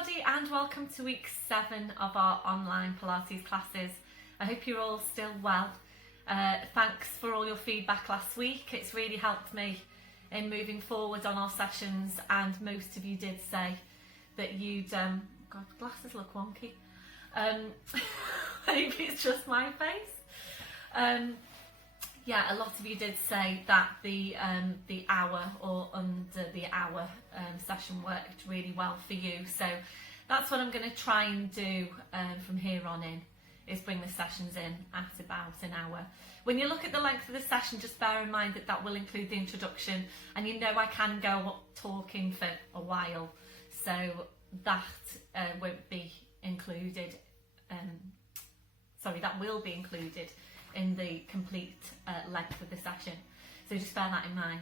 everybody and welcome to week 7 of our online Pilates classes. I hope you're all still well. Thanks for all your feedback last week. It's really helped me in moving forward on our sessions, and most of you did say that you'd... God, glasses look wonky. Maybe it's just my face. Yeah, a lot of you did say that the hour or under the hour session worked really well for you. So that's what I'm going to try and do from here on in, is bring the sessions in at about an hour. When you look at the length of the session, just bear in mind that that will include the introduction, and you know I can go talking for a while, so that won't be included. That will be included in the complete length of the session, so just bear that in mind.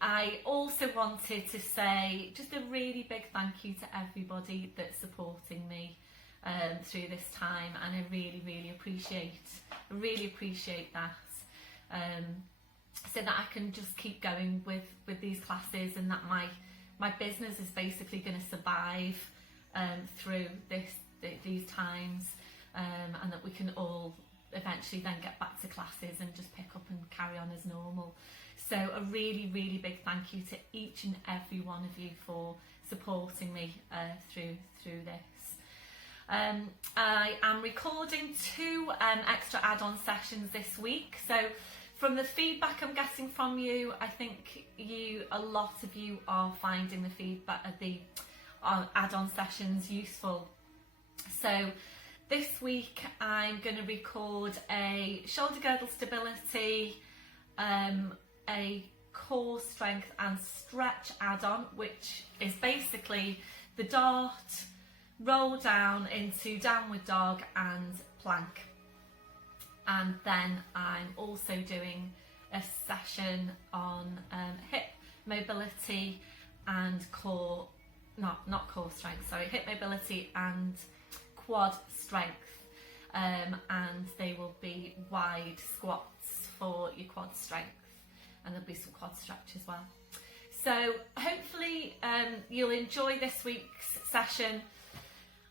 I also wanted to say just a really big thank you to everybody that's supporting me through this time, and I really appreciate that, so that I can just keep going with these classes, and that my business is basically going to survive through these times, and that we can all eventually then get back to classes and just pick up and carry on as normal. So a really big thank you to each and every one of you for supporting me through this. I am recording 2 extra add-on sessions this week. So from the feedback I'm getting from you, I think a lot of you are finding the feedback of the add-on sessions useful. So this week I'm going to record a shoulder girdle stability, a core strength and stretch add-on, which is basically the dart, roll down into downward dog and plank. And then I'm also doing a session on hip mobility and core, not core strength, sorry, hip mobility and quad strength, and they will be wide squats for your quad strength, and there'll be some quad stretch as well. So hopefully you'll enjoy this week's session.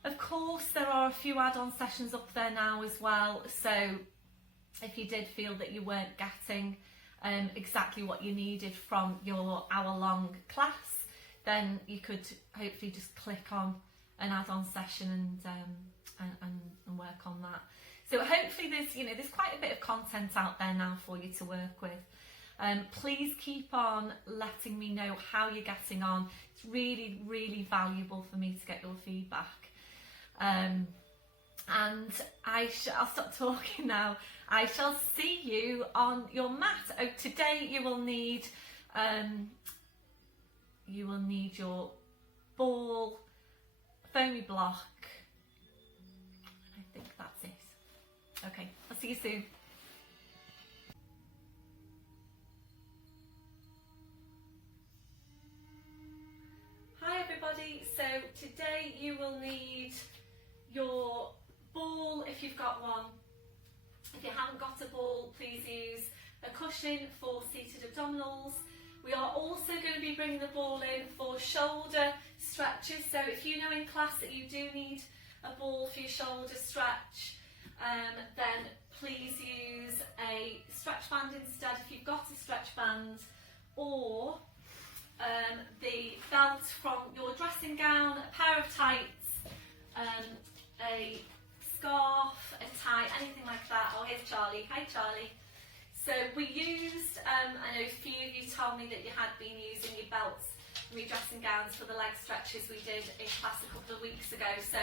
Of course, there are a few add-on sessions up there now as well, so if you did feel that you weren't getting exactly what you needed from your hour-long class, then you could hopefully just click on an add-on session and work on that. So hopefully there's quite a bit of content out there now for you to work with. Please keep on letting me know how you're getting on. It's really valuable for me to get your feedback. And I'll stop talking now. I shall see you on your mat. Oh, today you will need your ball, foamy block. I think that's it. Okay, I'll see you soon. Hi everybody, so today you will need your ball if you've got one. If you haven't got a ball, please use a cushion for seated abdominals. We are also going to be bringing the ball in for shoulder stretches, so if you know in class that you do need a ball for your shoulder stretch, then please use a stretch band instead if you've got a stretch band, or the belt from your dressing gown, a pair of tights, a scarf, a tie, anything like that. Oh, here's Charlie. Hi Charlie. So we used, I know a few of you told me that you had been using your belts and your dressing gowns for the leg stretches we did in class a couple of weeks ago, so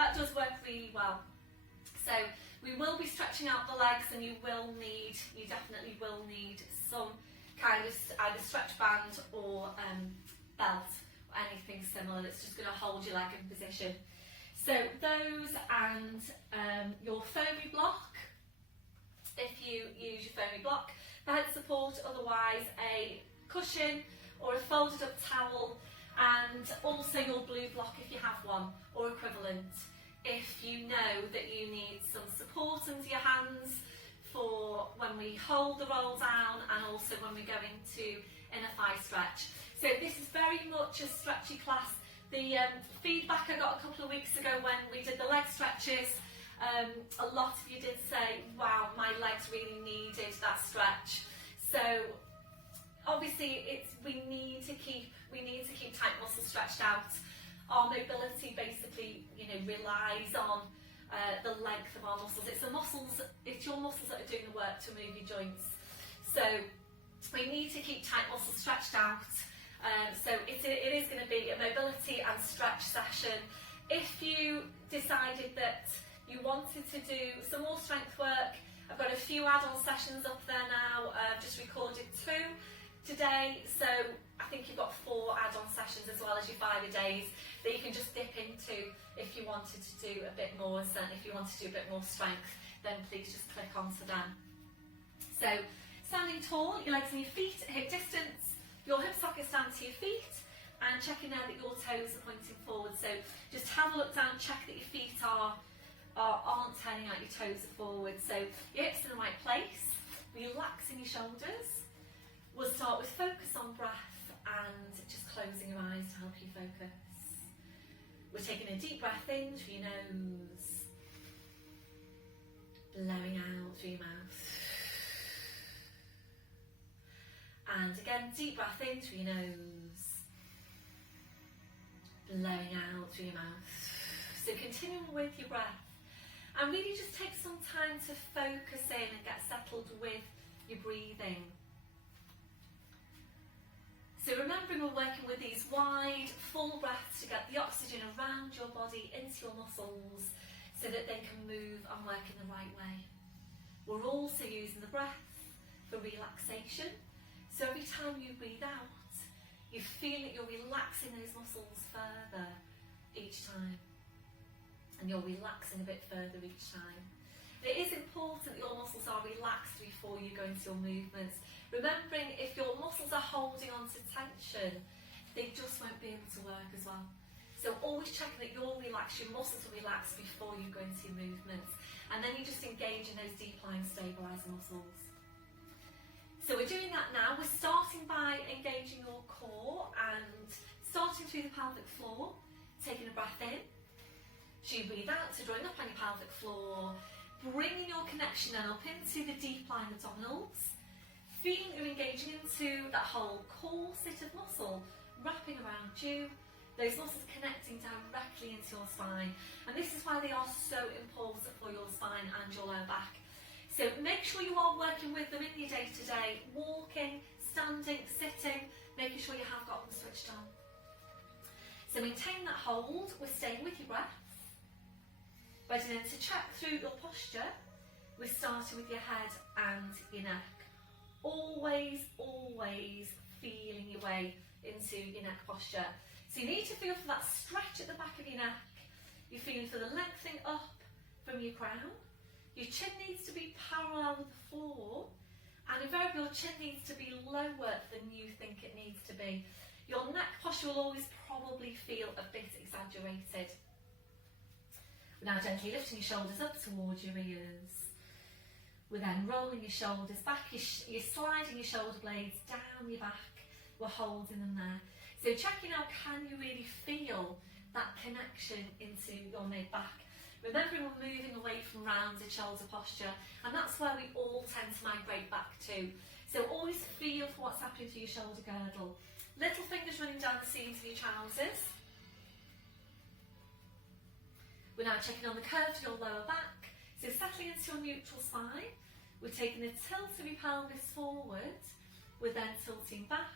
that does work really well. So we will be stretching out the legs, and you definitely will need some kind of either stretch band or belt or anything similar that's just going to hold your leg in position. So those, and your foamy block, if you use your foamy block for head support, otherwise a cushion or a folded up towel, and also your blue block if you have one, or equivalent, if you know that you need some support under your hands for when we hold the roll down, and also when we go into inner thigh stretch. So this is very much a stretchy class The feedback I got a couple of weeks ago when we did the leg stretches, a lot of you did say, wow, my legs really needed that stretch. So obviously we need to keep tight muscles stretched out. Our mobility basically, relies on the length of our muscles. It's your muscles that are doing the work to move your joints. So we need to keep tight muscles stretched out. So it is going to be a mobility and stretch session. If you decided that you wanted to do some more strength work, I've got a few add-on sessions up there now. I've just recorded 2 today, so I think you've got 4 add-on sessions as well as your 5-a-days that you can just dip into if you wanted to do a bit more. And if you wanted to do a bit more strength, then please just click onto them. So standing tall, your legs and your feet at hip distance, your hip sockets down to your feet, and checking now that your toes are pointing forward. So just have a look down, check that your feet aren't turning out, your toes are forward. So your hips in the right place, relaxing your shoulders. We'll start with focus on breath and just closing your eyes to help you focus. We're taking a deep breath in through your nose, blowing out through your mouth. And again, deep breath in through your nose, blowing out through your mouth. So continuing with your breath, and really just take some time to focus in and get settled with your breathing. So remembering we're working with these wide, full breaths to get the oxygen around your body into your muscles so that they can move and work in the right way. We're also using the breath for relaxation. So every time you breathe out, you feel that you're relaxing those muscles further each time. And you're relaxing a bit further each time. It is important that your muscles are relaxed before you go into your movements. Remembering if your muscles are holding on to tension, they just won't be able to work as well. So always check that you're relaxed, your muscles are relaxed before you go into your movements. And then you just engage in those deep lying stabiliser muscles. So we're doing that now. We're starting by engaging your core and starting through the pelvic floor, taking a breath in. So you breathe out, so drawing up on your pelvic floor, bringing your connection then up into the deep lying abdominals, feeling you're engaging into that whole corset of muscle wrapping around you, those muscles connecting directly into your spine. And this is why they are so important for your spine and your lower back. So make sure you are working with them in your day-to-day, walking, standing, sitting, making sure you have got them switched on. So maintain that hold, we're staying with your breath. Ready then to check through your posture, we're starting with your head and your neck. Always, always feeling your way into your neck posture. So you need to feel for that stretch at the back of your neck. You're feeling for the lengthening up from your crown. Your chin needs to be parallel with the floor, and invariably your chin needs to be lower than you think it needs to be. Your neck posture will always probably feel a bit exaggerated. We're now gently lifting your shoulders up towards your ears. We're then rolling your shoulders back, you're sliding your shoulder blades down your back. We're holding them there. So checking out, can you really feel that connection into your mid-back? Remembering we're moving away from rounded shoulder posture, and that's where we all tend to migrate back to. So always feel for what's happening to your shoulder girdle. Little fingers running down the seams of your trousers. We're now checking on the curve to your lower back. So settling into your neutral spine. We're taking a tilt of your pelvis forward. We're then tilting back.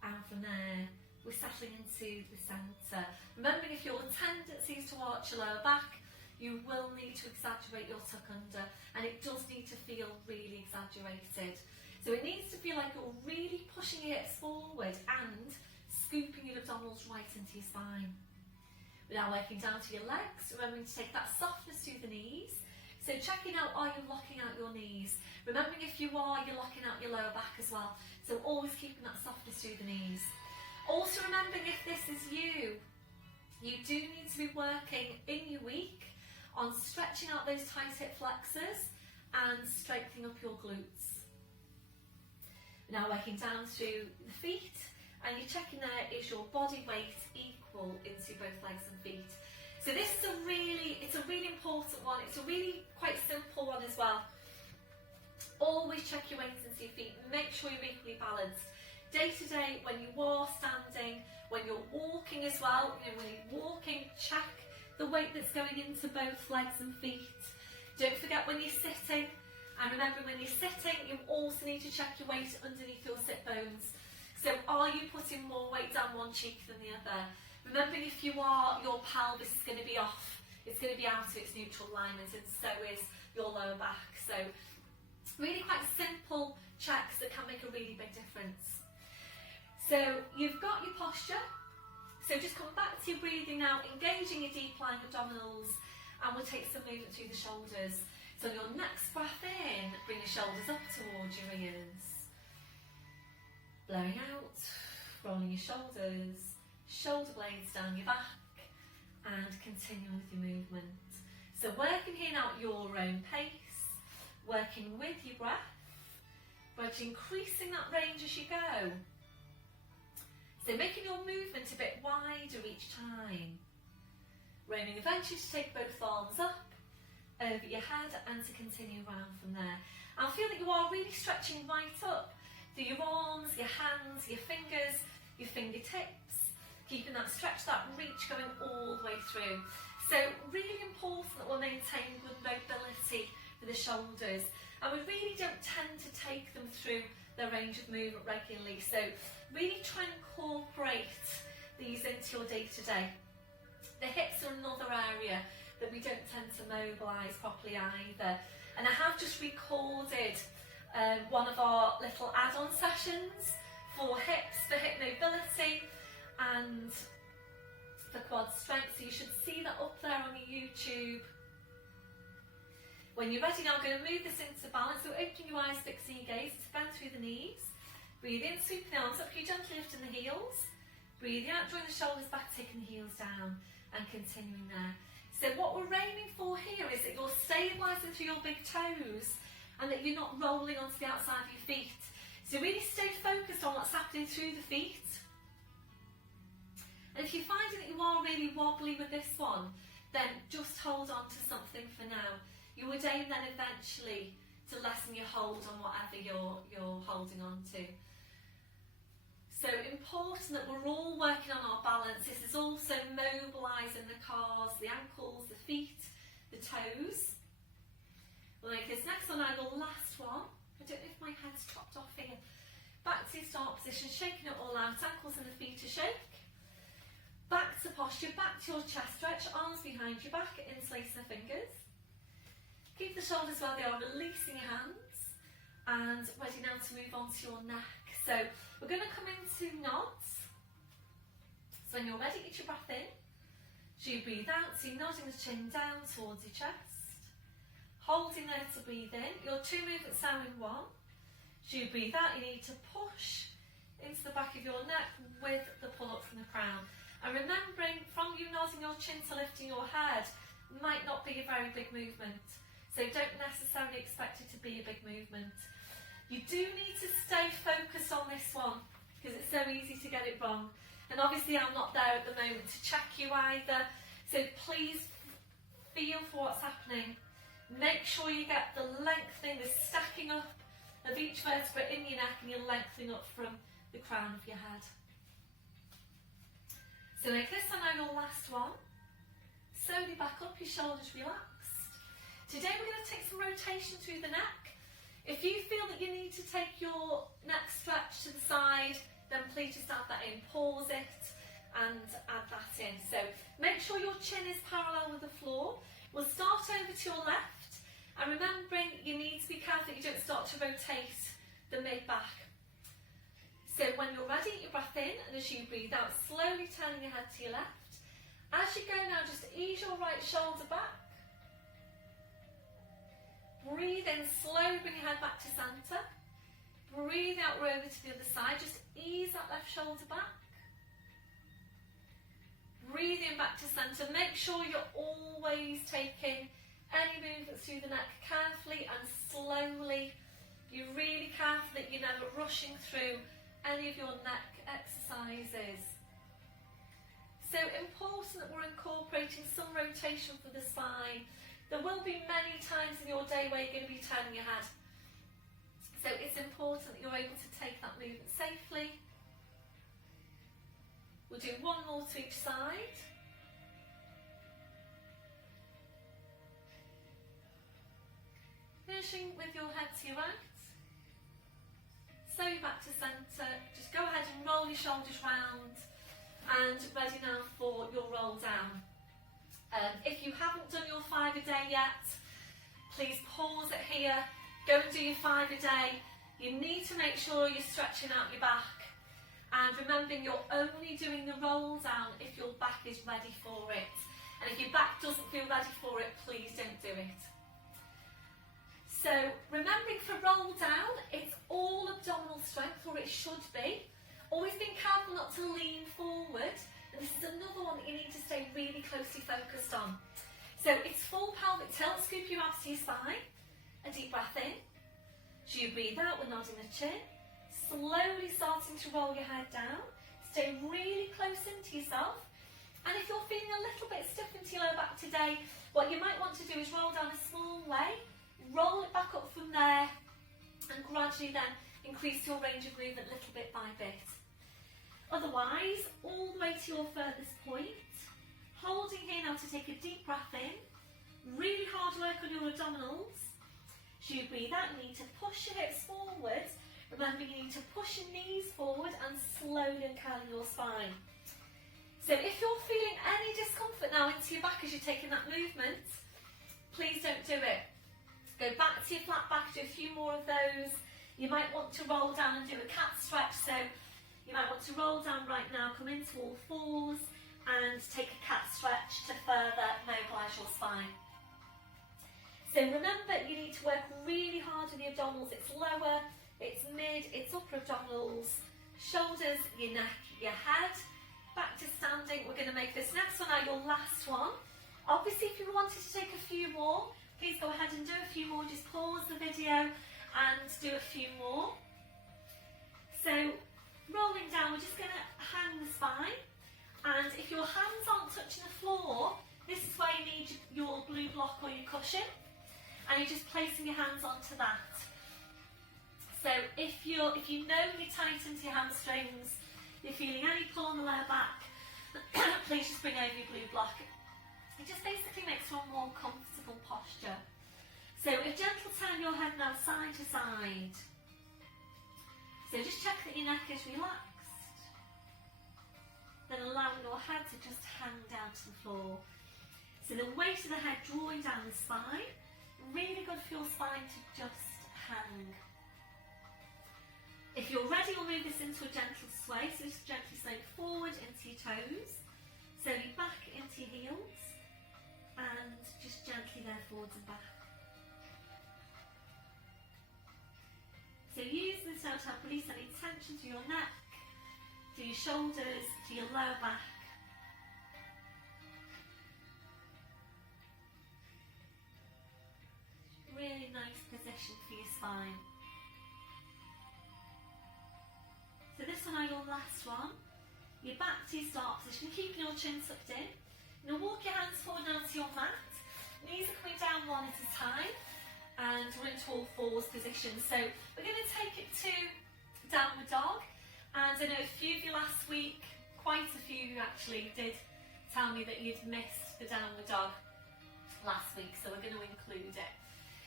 And from there, we're settling into the centre. Remembering if your tendency is to arch your lower back, you will need to exaggerate your tuck under, and it does need to feel really exaggerated. So it needs to feel like you're really pushing your hips forward and scooping your abdominals right into your spine. We're now working down to your legs, remembering to take that softness through the knees. So checking out, are you locking out your knees? Remembering if you are, you're locking out your lower back as well. So always keeping that softness through the knees. Also remembering if this is you, you do need to be working in your week on stretching out those tight hip flexors and strengthening up your glutes. Now working down through the feet, and you're checking there, is your body weight equal pull into both legs and feet. So this is a really important one. It's a really quite simple one as well. Always check your weights into your feet. Make sure you're equally balanced. Day to day, when you are standing, when you're walking as well, when you're walking, check the weight that's going into both legs and feet. Don't forget when you're sitting, and remember when you're sitting, you also need to check your weight underneath your sit bones. So are you putting more weight down one cheek than the other? Remember, if you are, your pelvis is going to be off. It's going to be out of its neutral alignment, and so is your lower back. So really quite simple checks that can make a really big difference. So you've got your posture. So just come back to your breathing now, engaging your deep lying abdominals, and we'll take some movement through the shoulders. So on your next breath in, bring your shoulders up towards your ears. Blowing out, rolling your shoulders, shoulder blades down your back, and continue with your movement. So working here now at your own pace, working with your breath, but increasing that range as you go. So making your movement a bit wider each time. Aiming eventually to take both arms up over your head and to continue around from there. And feel that you are really stretching right up through your arms, your hands, your fingers, your fingertips, keeping that stretch, that reach going all the way through. So really important that we'll maintain good mobility for the shoulders, and we really don't tend to take them through their range of movement regularly. So really try and incorporate these into your day-to-day. The hips are another area that we don't tend to mobilise properly either. And I have just recorded one of our little add-on sessions for hips, for hip mobility and for quad strength. So you should see that up there on your YouTube. When you're ready now, I'm going to move this into balance. So open your eyes, fixing your gaze, bend through the knees. Breathe in, sweep the arms up, you gently lifting the heels. Breathe out, drawing the shoulders back, taking the heels down, and continuing there. So what we're aiming for here is that you're stabilising through your big toes and that you're not rolling onto the outside of your feet. So really stay focused on what's happening through the feet. And if you're finding that you are really wobbly with this one, then just hold on to something for now. You would aim then eventually to lessen your hold on whatever you're holding on to. So important that we're all working on our balance. This is also mobilising the calves, the ankles, the feet, the toes. We'll make this next one now your last one. I don't know if my head's chopped off here. Back to your start position, shaking it all out, ankles and the feet to shake. Back to posture, back to your chest stretch, arms behind your back, interlacing the fingers. Keep the shoulders where they are, releasing your hands, and ready now to move on to your neck. So we're going to come into nods. So when you're ready, get your breath in. So you breathe out, so you're nodding the chin down towards your chest. Holding there to breathe in. Your two movements now in one. So you breathe out, you need to push into the back of your neck with the pull up from the crown. And remembering, from you nodding your chin to lifting your head, might not be a very big movement. So don't necessarily expect it to be a big movement. You do need to stay focused on this one because it's so easy to get it wrong. And obviously I'm not there at the moment to check you either. So please feel for what's happening. Make sure you get the lengthening, the stacking up of each vertebra in your neck, and you're lengthening up from the crown of your head. So make this one now your last one. Slowly back up, your shoulders relaxed. Today we're going to take some rotation through the neck. If you feel that you need to take your neck stretch to the side, then please just add that in. Pause it and add that in. So make sure your chin is parallel with the floor. We'll start over to your left, and remembering you need to be careful that you don't start to rotate the mid-back. So when you're ready, you breath in, and as you breathe out, slowly turning your head to your left. As you go now, just ease your right shoulder back. Breathe in, slowly bring your head back to centre. Breathe out, roll over to the other side. Just ease that left shoulder back. Breathe in back to centre. Make sure you're always taking any movements through the neck carefully and slowly. You're really careful that you're never rushing through any of your neck exercises. So important that we're incorporating some rotation for the spine. There will be many times in your day where you're going to be turning your head. So it's important that you're able to take that movement safely. We'll do one more to each side. Finishing with your head to your right. Slowly back to centre. Just go ahead and roll your shoulders round. And ready now for your roll down. If you haven't done your 5 a day yet, please pause it here. Go and do your 5 a day. You need to make sure you're stretching out your back. And remembering you're only doing the roll down if your back is ready for it. And if your back doesn't feel ready for it, please don't do it. So remembering for roll down, it's all abdominal strength, or it should be. Always being careful not to lean forward. And this is another one that you need to stay really closely focused on. So it's full pelvic tilt, scoop your abs to your spine. A deep breath in. As you breathe out, we're nodding the chin. Slowly starting to roll your head down. Stay really close into yourself. And if you're feeling a little bit stiff into your lower back today, what you might want to do is roll down a small way, roll it back up from there, and gradually then increase your range of movement little bit by bit. Otherwise, all the way to your furthest point, holding here now to take a deep breath in, really hard work on your abdominals. As you breathe out, you need to push your hips forward. Remember, you need to push your knees forward and slowly uncurl your spine. So if you're feeling any discomfort now into your back as you're taking that movement, please don't do it. Go back to your flat back, do a few more of those. You might want to roll down and do a cat stretch, so you might want to roll down right now, come into all fours and take a cat stretch to further mobilise your spine. So remember, you need to work really hard with the abdominals. It's lower, it's mid, it's upper abdominals, shoulders, your neck, your head. Back to standing. We're going to make this next one now your last one. Obviously, if you wanted to take a few more, please go ahead and do a few more. Just pause the video and do a few more. So rolling down, we're just going to hang the spine, and if your hands aren't touching the floor, this is where you need your blue block or your cushion, and you're just placing your hands onto that. So if you know you're tight into your hamstrings, you're feeling any pull on the lower back, please just bring over your blue block. It just basically makes for a more comfortable posture. So a gentle turn your head now side to side. So just check that your neck is relaxed. Then allowing your head to just hang down to the floor. So the weight of the head drawing down the spine. Really good for your spine to just hang. If you're ready, we'll move this into a gentle sway. So just gently swaying forward into your toes. Slowly back into your heels. And just gently there forwards and back. So use this now to help release any tension to your neck, to your shoulders, to your lower back. Really nice position for your spine. So this one, your last one. You're back to your start position, keeping your chin tucked in. Now walk your hands forward now to your mat. Knees are coming down one at a time. And we're into all fours position. So we're going to take it to downward dog. And I know a few of you last week, quite a few of you actually did tell me that you'd missed the downward dog last week, so we're going to include it.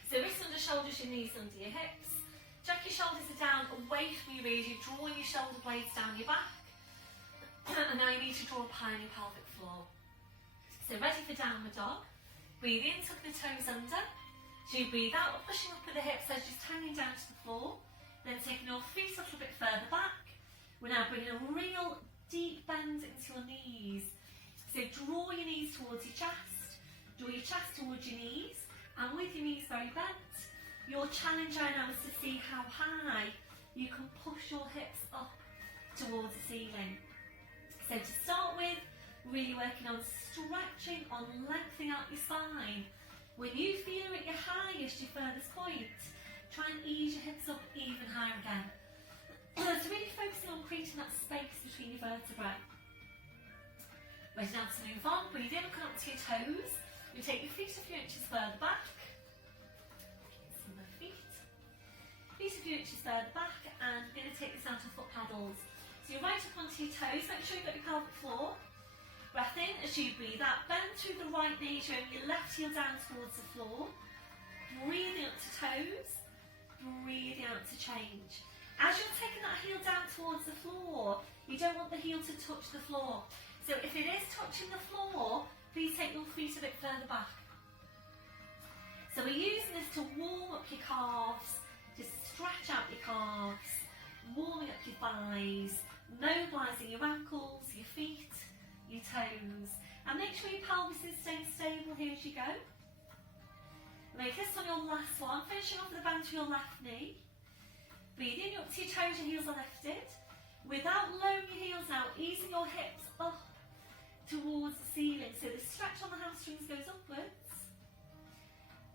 So wrists under shoulders, your knees under your hips. Check your shoulders are down away from your ears. You're drawing your shoulder blades down your back. And now you need to draw up high on your pelvic floor. So ready for downward dog. Breathe in, tuck the toes under. So you breathe out, pushing up with the hips, so just hanging down to the floor. Then taking your feet a little bit further back. We're now bringing a real deep bend into your knees. So draw your knees towards your chest. Draw your chest towards your knees. And with your knees very bent, your challenge right now is to see how high you can push your hips up towards the ceiling. So to start with, really working on stretching, on lengthening out your spine. When you feel you're at your highest, your furthest point, try and ease your hips up even higher again. So really focusing on creating that space between your vertebrae. Ready now to move on. Breathe in, come up to your toes. You take your feet a few inches further back. See my feet. Feet a few inches further back, and we're going to take this out of foot paddles. So you're right up onto your toes. Make sure you've got your pelvic floor. Breath in as you breathe out. Bend through the right knee, showing your left heel down towards the floor. Breathing up to toes. Breathing out to change. As you're taking that heel down towards the floor, you don't want the heel to touch the floor. So if it is touching the floor, please take your feet a bit further back. So we're using this to warm up your calves, just stretch out your calves, warming up your thighs, mobilising your ankles, your feet, your toes, and make sure your pelvis is staying stable here as you go. Make this on your last one, finishing off with the bend to your left knee. Breathe in, up to your toes, your heels are lifted. Without lowering your heels now, easing your hips up towards the ceiling. So the stretch on the hamstrings goes upwards.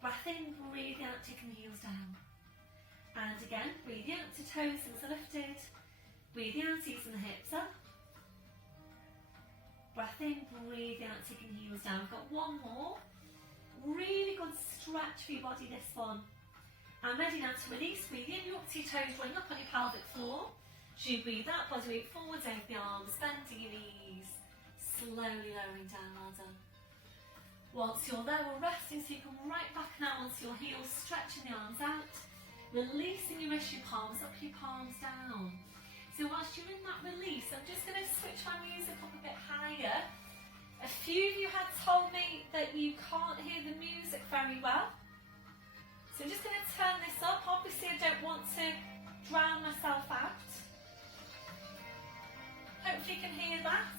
Breath in, breathe out, taking the heels down. And again, breathe in, up to toes, heels are lifted. Breathe out, easing the hips up. Breath in, breathe out, taking the heels down. We've got one more. Really good stretch for your body, this one. And ready now to release. Breathe in, you're up to your toes, rolling up on your pelvic floor. As you breathe out, body weight forwards over the arms, bending your knees, slowly lowering down, well done. Once you're there, we're resting, so you come right back now onto your heels, stretching the arms out, releasing your wrists, your palms up, your palms down. So whilst you're in that release, I'm just going to switch my music up a bit higher. A few of you had told me that you can't hear the music very well. So I'm just going to turn this up. Obviously I don't want to drown myself out. Hopefully you can hear that.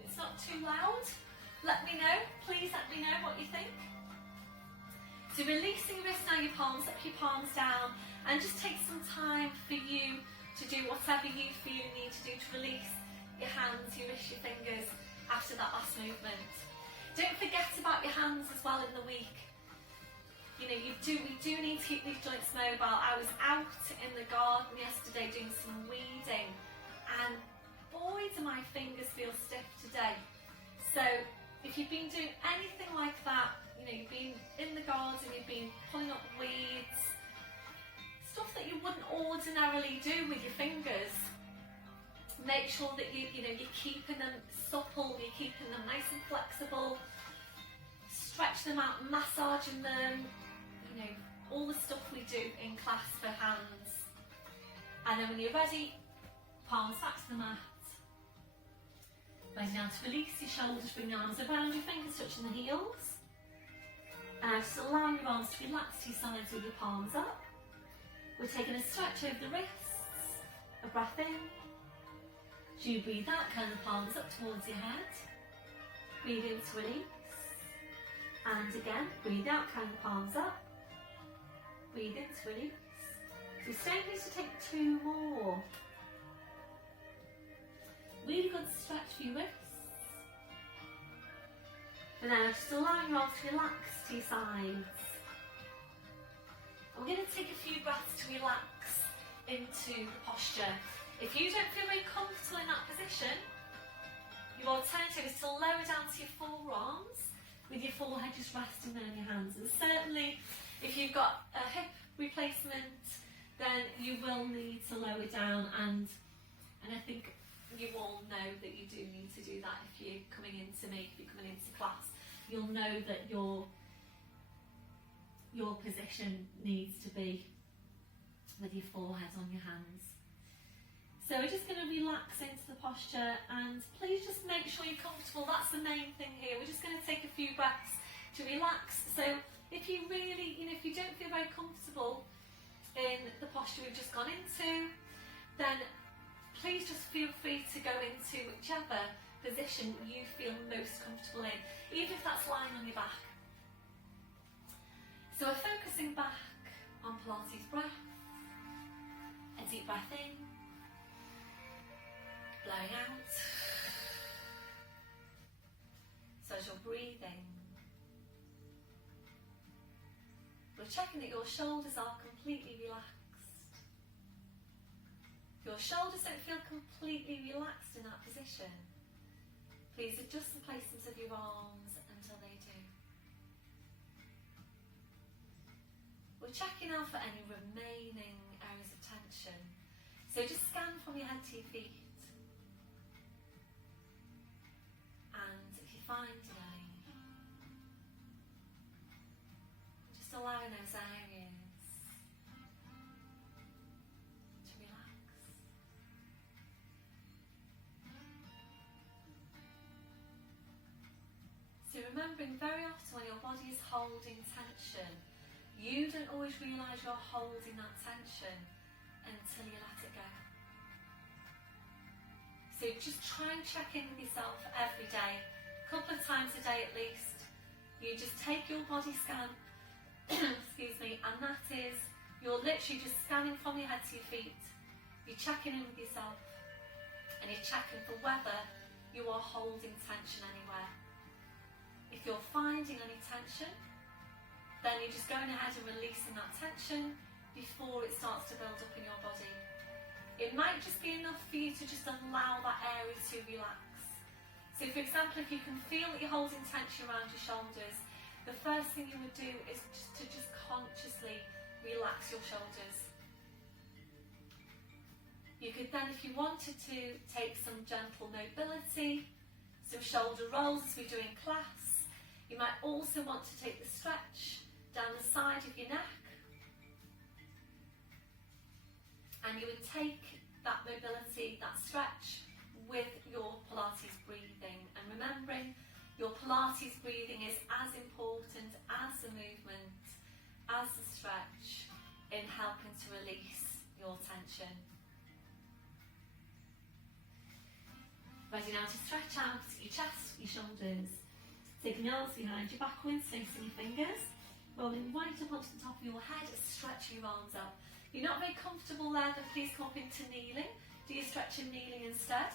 It's not too loud. Let me know. Please let me know what you think. So releasing your wrists now, your palms up, your palms down, and just take some time for you to do whatever you feel you need to do to release your hands, your wrists, your fingers after that last movement. Don't forget about your hands as well in the week. You know, we do need to keep these joints mobile. I was out in the garden yesterday doing some weeding, and boy do my fingers feel stiff today. So if you've been doing anything like that, you know, you've been in the garden, you've been pulling up weeds, stuff that you wouldn't ordinarily do with your fingers, make sure that you're keeping them supple, you're keeping them nice and flexible, stretch them out, massaging them, you know, all the stuff we do in class for hands. And then when you're ready, palms back to the mat. Ready now to release your shoulders, bring your arms around, your fingers touching the heels. And just allowing your arms to relax to your sides with your palms up. We're taking a stretch over the wrists, a breath in. As you breathe out, curl the palms up towards your head. Breathe in to release. And again, breathe out, curl the palms up. Breathe in to release. So stay here to take two more. Really good stretch for your wrists. And now just allowing your arms to relax to your sides. I'm going to take a few breaths to relax into the posture. If you don't feel very comfortable in that position, your alternative is to lower down to your forearms with your forehead just resting there on your hands. And certainly if you've got a hip replacement, then you will need to lower down, and I think you all know that you do need to do that. If you're coming into me, if you're coming into class, you'll know that your position needs to be with your forehead on your hands. So we're just going to relax into the posture, and please just make sure you're comfortable. That's the main thing here. We're just going to take a few breaths to relax. So if you really, if you don't feel very comfortable in the posture we've just gone into, then please just feel free to go into whichever position you feel most comfortable in, even if that's lying on your back. So we're focusing back on Pilates breath. A deep breath in, blowing out. So as you're breathing, we're checking that your shoulders are completely relaxed. If your shoulders don't feel completely relaxed in that position, Please adjust the placement of your arms until they do. We're checking out for any remaining areas of tension. So just scan from your head to your feet. And if you find any, just allowing those areas to relax. So remembering very often when your body is holding tension, you don't always realise you're holding that tension until you let it go. So just try and check in with yourself every day, a couple of times a day at least. You just take your body scan, excuse me, and that is, you're literally just scanning from your head to your feet. You're checking in with yourself and you're checking for whether you are holding tension anywhere. If you're finding any tension, then you're just going ahead and releasing that tension before it starts to build up in your body. It might just be enough for you to just allow that area to relax. So for example, if you can feel that you're holding tension around your shoulders, the first thing you would do is just consciously relax your shoulders. You could then, if you wanted to, take some gentle mobility, some shoulder rolls as we do in class. You might also want to take the stretch down the side of your neck. And you would take that mobility, that stretch, with your Pilates breathing. And remembering, your Pilates breathing is as important as the movement, as the stretch, in helping to release your tension. Ready now to stretch out your chest, your shoulders. Taking your arms behind you backwards, facing your fingers. Rolling right up onto the top of your head, stretching your arms up. If you're not very comfortable there, then please come up into kneeling. Do your stretching kneeling instead.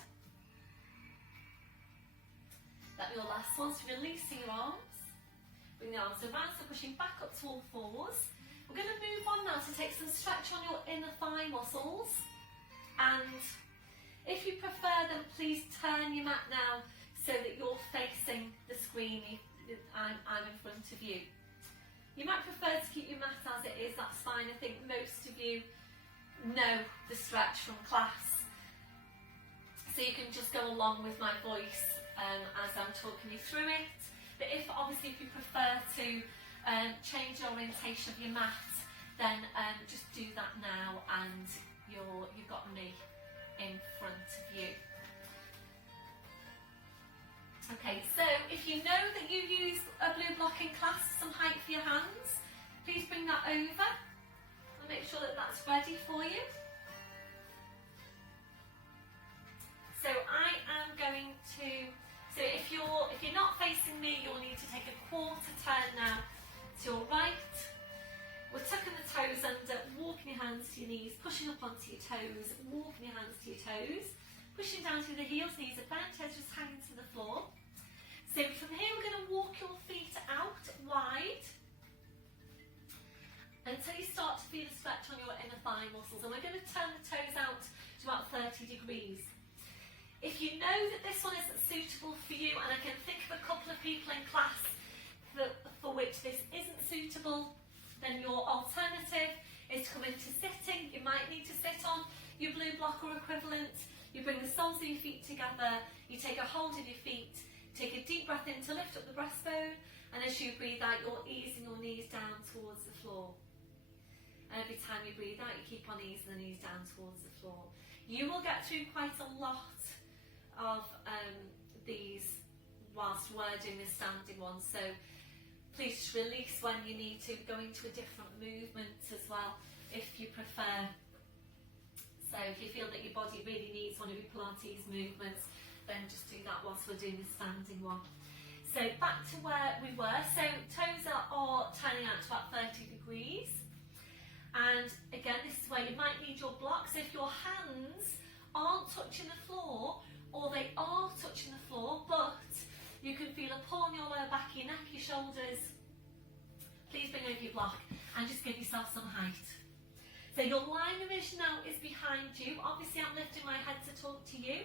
That'll be your last one, so releasing your arms. Bring the arms around, so pushing back up to all fours. We're going to move on now to take some stretch on your inner thigh muscles. And if you prefer, then please turn your mat now so that you're facing the screen. I'm in front of you. You might prefer to keep your mat as it is, that's fine. I think most of you know the stretch from class. So you can just go along with my voice as I'm talking you through it. But if you prefer to change the orientation of your mat, then just do that now, and you've got me in front of you. Okay, so if you know that you use a blue block in class, some height for your hands, please bring that over and make sure that that's ready for you. So I am going to, so if you're not facing me, you'll need to take a quarter turn now to your right. We're tucking the toes under, walking your hands to your knees, pushing up onto your toes, walking your hands to your toes, pushing down through the heels, knees are bent, heads just hanging to the floor. So from here we're going to walk your feet out wide until you start to feel a stretch on your inner thigh muscles, and we're going to turn the toes out to about 30 degrees. If you know that this one isn't suitable for you, and I can think of a couple of people in class for which this isn't suitable, then your alternative is to come into sitting. You might need to sit on your blue block or equivalent. You bring the soles of your feet together, you take a hold of your feet, take a deep breath in to lift up the breastbone, and as you breathe out, you're easing your knees down towards the floor. And every time you breathe out, you keep on easing the knees down towards the floor. You will get through quite a lot of these whilst we're doing this standing one, so please just release when you need to, go into a different movement as well if you prefer. So if you feel that your body really needs one of your Pilates movements, then just do that whilst we're doing the standing one. So back to where we were. So toes are turning out to about 30 degrees. And again, this is where you might need your blocks. If your hands aren't touching the floor, or they are touching the floor, but you can feel a pull on your lower back, your neck, your shoulders, please bring over your block and just give yourself some height. So your line of vision now is behind you. Obviously I'm lifting my head to talk to you,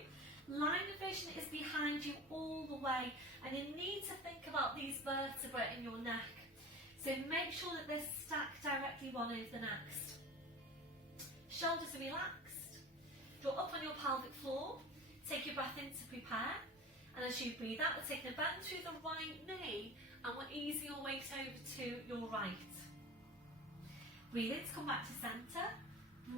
Line of vision is behind you all the way, and you need to think about these vertebrae in your neck. So make sure that they're stacked directly one over the next. Shoulders are relaxed. Draw up on your pelvic floor. Take your breath in to prepare. And as you breathe out, we're taking a bend through the right knee, and we're easing your weight over to your right. Breathe in to come back to centre.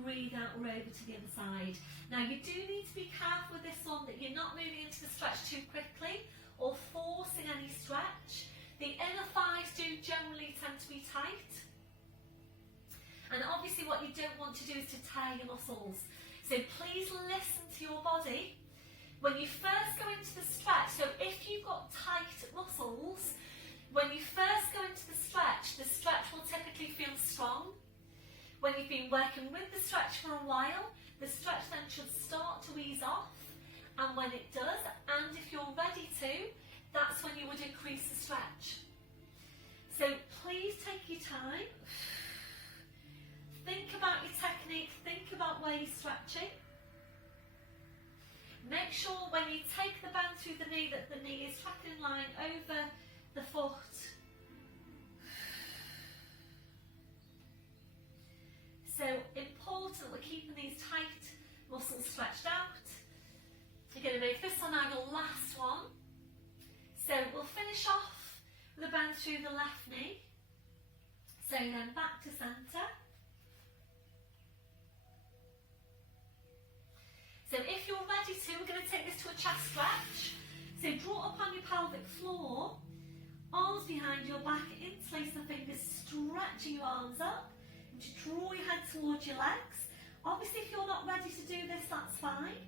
Breathe out, we're over to the other side. Now you do need to be careful with this one that you're not moving into the stretch too quickly or forcing any stretch. The inner thighs do generally tend to be tight. And obviously what you don't want to do is to tear your muscles. So please listen to your body. When you first go into the stretch, so if you've got tight muscles, when you first go into the stretch will typically feel strong. When you've been working with the stretch for a while, the stretch then should start to ease off, and when it does, and if you're ready to, that's when you would increase the stretch. So please take your time, think about your technique, think about where you're stretching. Make sure when you take the bend through the knee that the knee is tracking in line over the foot. So important that we're keeping these tight muscles stretched out. You're going to make this one now your last one. So we'll finish off with a bend through the left knee. So then back to centre. So if you're ready to, we're going to take this to a chest stretch. So draw up on your pelvic floor, arms behind your back, interlace the fingers, stretching your arms up. To draw your head towards your legs. Obviously if you're not ready to do this, that's fine.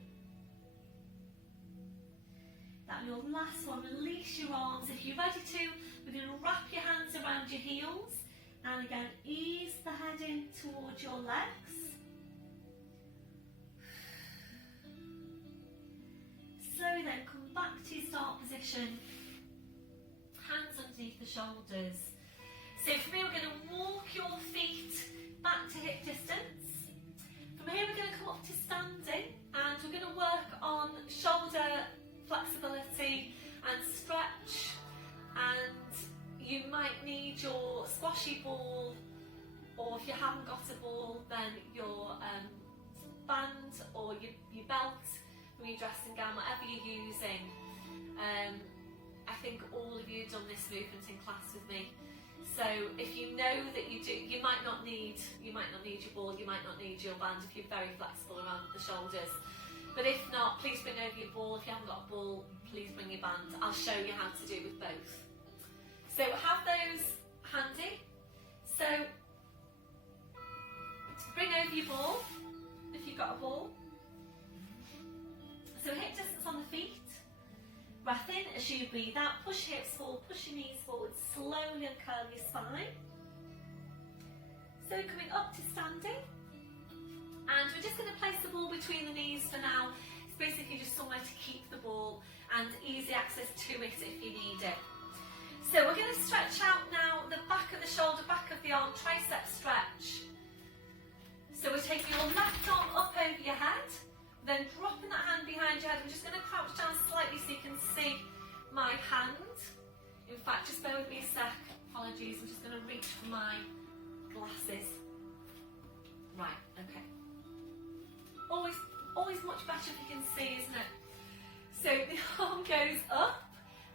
That your last one, release your arms. If you're ready to, we're going to wrap your hands around your heels, and again ease the head in towards your legs. Slowly then come back to your start position, hands underneath the shoulders. So for me, we're going to walk your feet back to hip distance. From here we're going to come up to standing, and we're going to work on shoulder flexibility and stretch, and you might need your squashy ball, or if you haven't got a ball then your band or your belt from your dressing gown, whatever you're using. I think all of you have done this movement in class with me. So if you know that you do, you might not need your ball, you might not need your band if you're very flexible around the shoulders. But if not, please bring over your ball. If you haven't got a ball, please bring your band. I'll show you how to do with both. So have those handy. So bring over your ball if you've got a ball. So hip distance on the feet. Breath in as you breathe out, push your hips forward, push your knees forward, slowly uncurl your spine. So we're coming up to standing, and we're just going to place the ball between the knees for now. It's basically just somewhere to keep the ball and easy access to it if you need it. So we're going to stretch out now the back of the shoulder, back of the arm, tricep stretch. So we're taking your left arm up over your head, then dropping that hand behind your head. I'm just going to crouch down slightly so you can see my hand. In fact, just bear with me a sec. Apologies, I'm just going to reach for my glasses. Right, okay. Always much better if you can see, isn't it? So the arm goes up,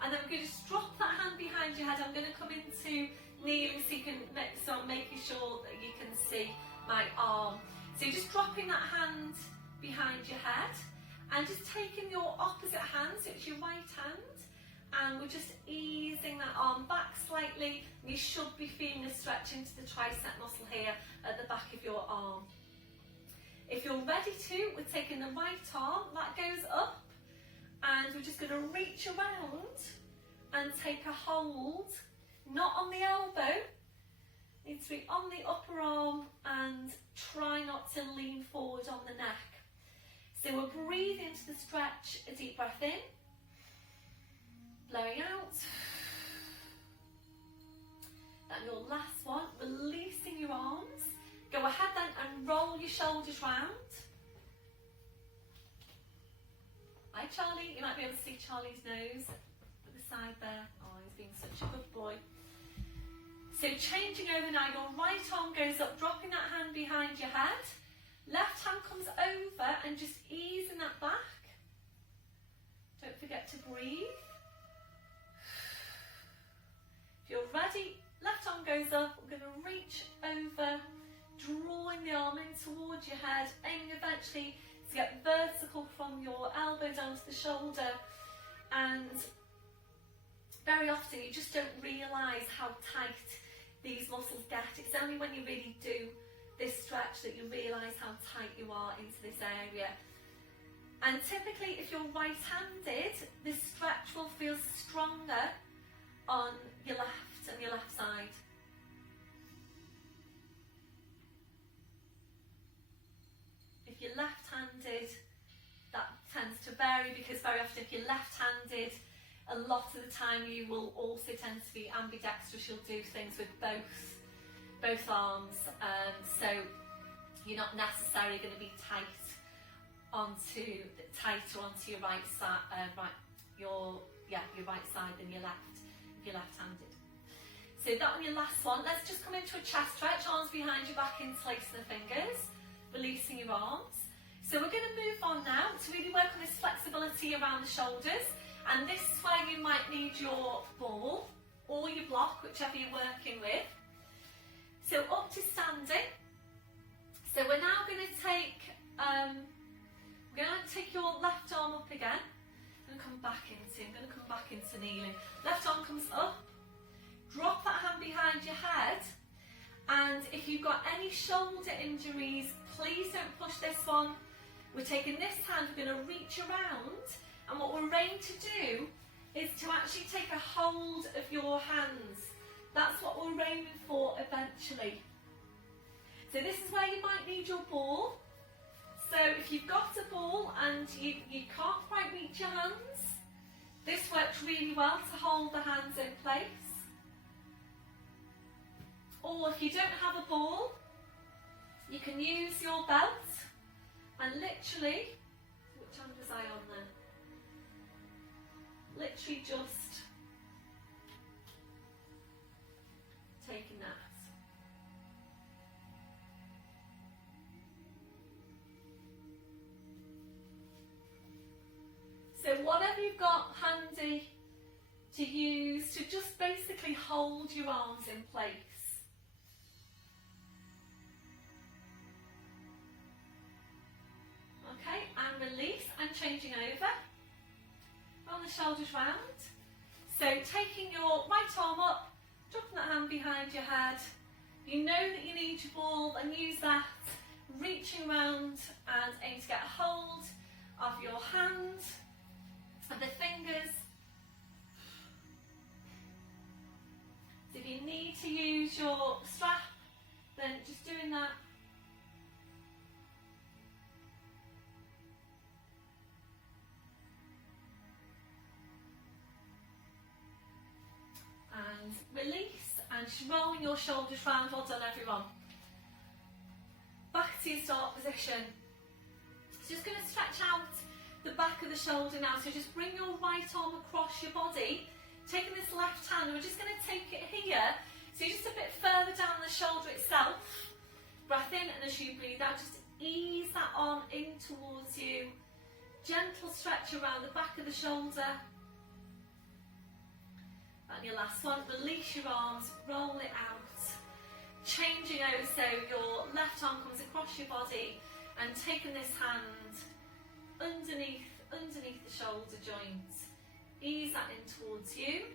and then we're going to just drop that hand behind your head. I'm going to come into kneeling so you can so I'm making sure that you can see my arm. So you're just dropping that hand behind your head, and just taking your opposite hand, so it's your right hand, and we're just easing that arm back slightly. You should be feeling a stretch into the tricep muscle here at the back of your arm. If you're ready to, we're taking the right arm, that goes up, and we're just going to reach around and take a hold, not on the elbow, needs to be on the upper arm, and try not to lean forward on the neck. So we'll breathe into the stretch, a deep breath in, blowing out. And your last one, releasing your arms. Go ahead then and roll your shoulders round. I Hi Charlie, you might be able to see Charlie's nose at the side there. Oh, he's being such a good boy. So changing over now, your right arm goes up, dropping that hand behind your head. Left hand comes over and just easing that back. Don't forget to breathe. If you're ready, left arm goes up. We're going to reach over, drawing the arm in towards your head, aiming eventually to get vertical from your elbow down to the shoulder. And very often you just don't realise how tight these muscles get. It's only when you really do this stretch that you realise how tight you are into this area. And typically if you're right-handed, this stretch will feel stronger on your left and your left side. If you're left-handed, that tends to vary, because very often if you're left-handed, a lot of the time you will also tend to be ambidextrous. You'll do things with both arms, so you're not necessarily going to be tighter onto your right side, your right side than your left if you're left-handed. So that on your last one, let's just come into a chest stretch, arms behind your back, interlacing the fingers, releasing your arms. So we're going to move on now to really work on this flexibility around the shoulders, and this is where you might need your ball or your block, whichever you're working with. So up to standing. So we're now going to take your left arm up again. I'm going to come back into kneeling. Left arm comes up. Drop that hand behind your head. And if you've got any shoulder injuries, please don't push this one. We're taking this hand, we're going to reach around, and what we're aiming to do is to actually take a hold of your hands. That's what we're aiming for eventually. So this is where you might need your ball. So if you've got a ball and you can't quite reach your hands, this works really well to hold the hands in place. Or if you don't have a ball, you can use your belt and literally, which hand was I on then? Literally just taking that. So whatever you've got handy to use to just basically hold your arms in place. Okay, and release, and changing over. Roll the shoulders round. So taking your right arm up, dropping that hand behind your head. You know that you need your ball, and use that. Reaching around and aim to get a hold of your hand and the fingers. So if you need to use your strap, then just doing that. And release, and just rolling your shoulders round. Well done, everyone. Back to your start position. So just going to stretch out the back of the shoulder now. So just bring your right arm across your body, taking this left hand, and we're just going to take it here. So you're just a bit further down the shoulder itself. Breath in, and as you breathe out, just ease that arm in towards you. Gentle stretch around the back of the shoulder. And your last one, release your arms, roll it out. Changing over, so your left arm comes across your body, and taking this hand underneath the shoulder joint. Ease that in towards you.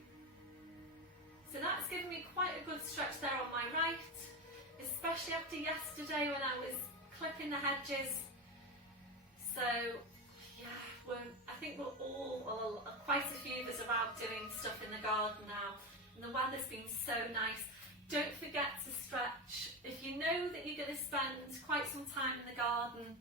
So that's given me quite a good stretch there on my right, especially after yesterday when I was clipping the hedges. So yeah, I think we're all, quite a few of us are out doing stuff in the garden now, and the weather's been so nice. Don't forget to stretch. If you know that you're going to spend quite some time in the garden,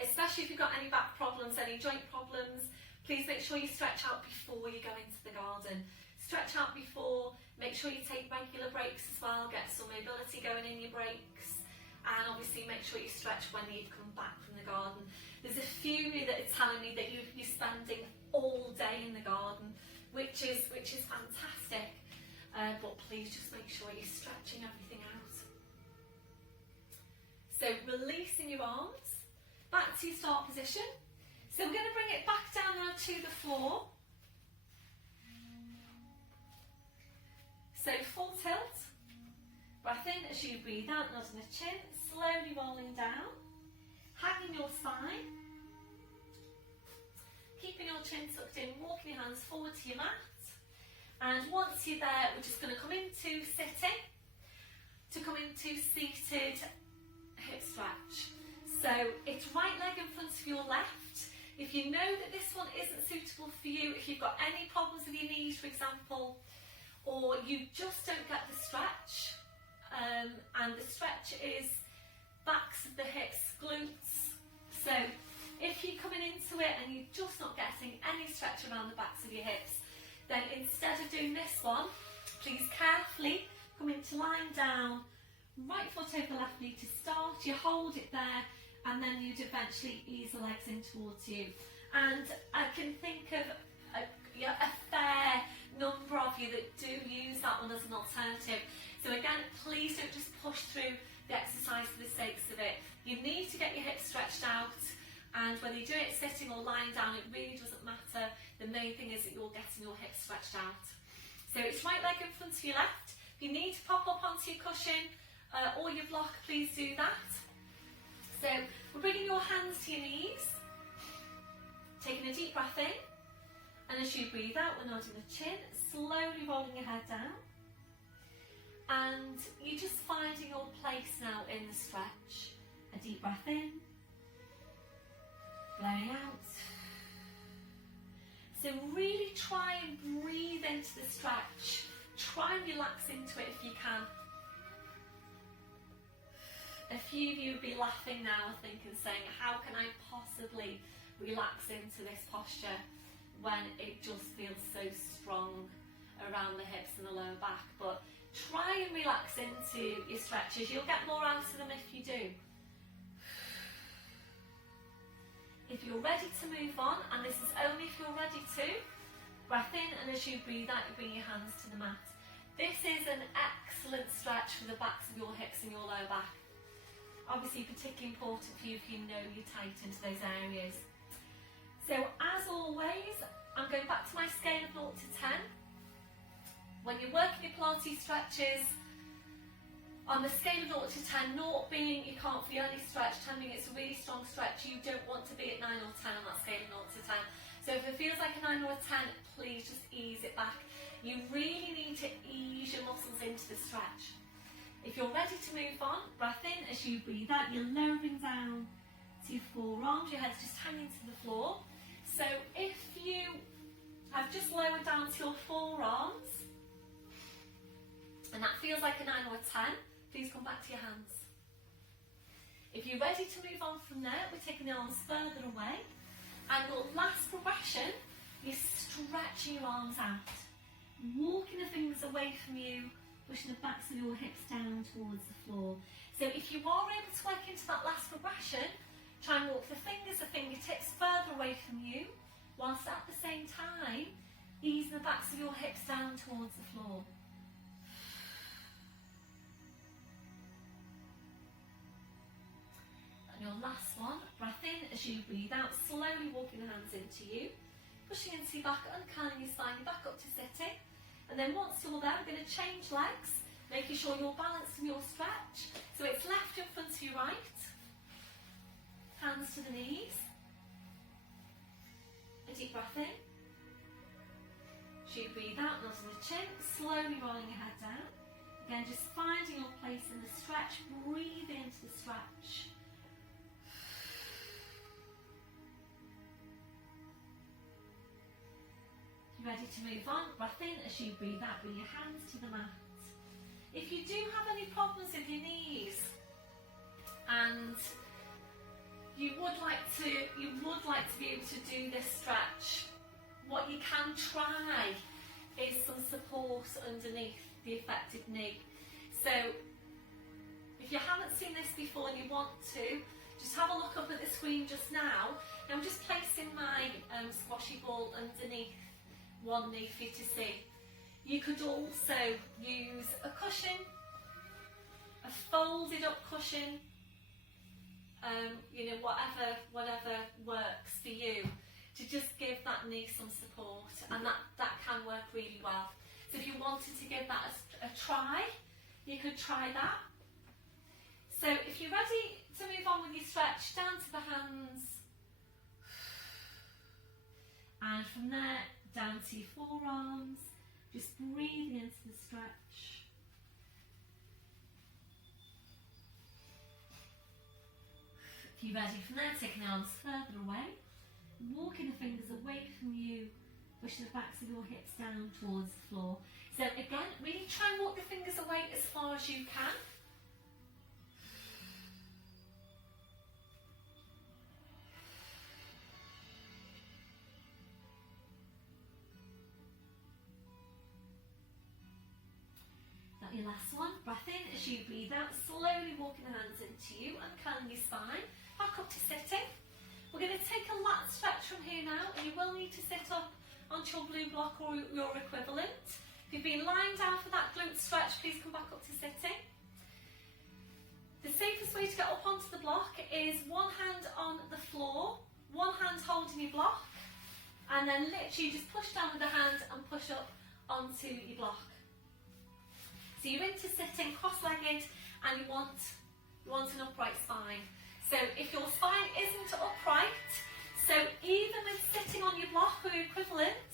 especially if you've got any back problems, any joint problems, please make sure you stretch out before you go into the garden. Stretch out before, make sure you take regular breaks as well, get some mobility going in your breaks, and obviously make sure you stretch when you've come back from the garden. There's a few of you that are telling me that you're spending all day in the garden, which is fantastic, but please just make sure you're stretching everything out. So releasing your arms back to your start position. So we're going to bring it back down now to the floor. So full tilt, breath in as you breathe out, nodding the chin, slowly rolling down, hanging your spine, keeping your chin tucked in, walking your hands forward to your mat, and once you're there, we're just going to come into sitting, to come into seated hip stretch. So it's right leg in front of your left. If you know that this one isn't suitable for you, if you've got any problems with your knees, for example, or you just don't get the stretch, and the stretch is backs of the hips, glutes. So if you're coming into it and you're just not getting any stretch around the backs of your hips, then instead of doing this one, please carefully come into lying down, right foot over the left knee to start. You hold it there, and then you'd eventually ease the legs in towards you. And I can think of a fair number of you that do use that one as an alternative. So again, please don't just push through the exercise for the sake of it. You need to get your hips stretched out, and whether you do it sitting or lying down, it really doesn't matter. The main thing is that you're getting your hips stretched out. So it's right leg in front of your left. If you need to pop up onto your cushion or your block, please do that. So we're bringing your hands to your knees, taking a deep breath in, and as you breathe out, we're nodding the chin, slowly rolling your head down, and you're just finding your place now in the stretch. A deep breath in, blowing out. So really try and breathe into the stretch. Try and relax into it if you can. A few of you would be laughing now, I think, and saying, how can I possibly relax into this posture when it just feels so strong around the hips and the lower back? But try and relax into your stretches. You'll get more out of them if you do. If you're ready to move on, and this is only if you're ready to, breath in, and as you breathe out, you bring your hands to the mat. This is an excellent stretch for the backs of your hips and your lower back. Obviously particularly important for you if you know you're tight into those areas. So as always, I'm going back to my scale of 0 to 10. When you're working your Pilates stretches, on the scale of 0 to 10, 0 being you can't feel any stretch, 10 being it's a really strong stretch, you don't want to be at 9 or 10 on that scale of 0 to 10. So if it feels like a 9 or a 10, please just ease it back. You really need to ease your muscles into the stretch. If you're ready to move on, breath in, as you breathe out, you're lowering down to your forearms, your head's just hanging to the floor. So if you have just lowered down to your forearms, and that feels like a 9 or a 10, please come back to your hands. If you're ready to move on from there, we're taking the arms further away, and your last progression is stretching your arms out, walking the fingers away from you, pushing the backs of your hips down towards the floor. So if you are able to work into that last progression, try and walk the fingers, the fingertips further away from you, whilst at the same time, easing the backs of your hips down towards the floor. And your last one, breath in, as you breathe out, slowly walking the hands into you, pushing into your back, uncurling your spine, back up to sitting. And then once you're there, we're going to change legs, making sure you're balanced in your stretch. So it's left in front of your right, hands to the knees, a deep breath in. As you breathe out, nodding the chin, slowly rolling your head down. Again, just finding your place in the stretch, breathe into the stretch. Ready to move on, breath in, as you breathe out, bring your hands to the mat. If you do have any problems with your knees and you would like to be able to do this stretch, what you can try is some support underneath the affected knee. So if if you haven't seen this before and you want to, just have a look up at the screen just now. Now I'm just placing my squashy ball underneath one knee for you to see. You could also use a cushion, a folded up cushion, you know, whatever works for you, to just give that knee some support, and that can work really well. So if you wanted to give that a try, you could try that. So if you're ready to move on with your stretch, down to the hands, and from there down to your forearms, just breathing into the stretch. If you're ready from there, taking the arms further away, walking the fingers away from you, pushing the backs of your hips down towards the floor. So again, really try and walk the fingers away as far as you can. That your last one. Breath in as you breathe out, slowly walking the hands into you and curling your spine. Back up to sitting. We're going to take a lat stretch from here now, and you will need to sit up onto your blue block or your equivalent. If you've been lying down for that glute stretch, please come back up to sitting. The safest way to get up onto the block is one hand on the floor, one hand holding your block, and then literally just push down with the hand and push up onto your block. So you're into sitting cross-legged, and you want an upright spine. So if your spine isn't upright, so even with sitting on your block or your equivalent,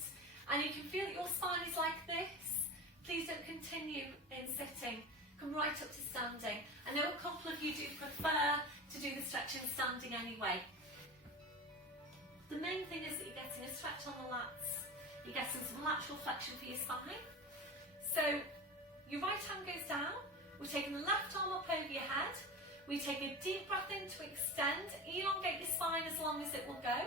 and you can feel that your spine is like this, please don't continue in sitting. Come right up to standing. I know a couple of you do prefer to do the stretching standing anyway. The main thing is that you're getting a stretch on the lats, you're getting some lateral flexion for your spine. So your right hand goes down, we're taking the left arm up over your head, we take a deep breath in to extend, elongate your spine as long as it will go.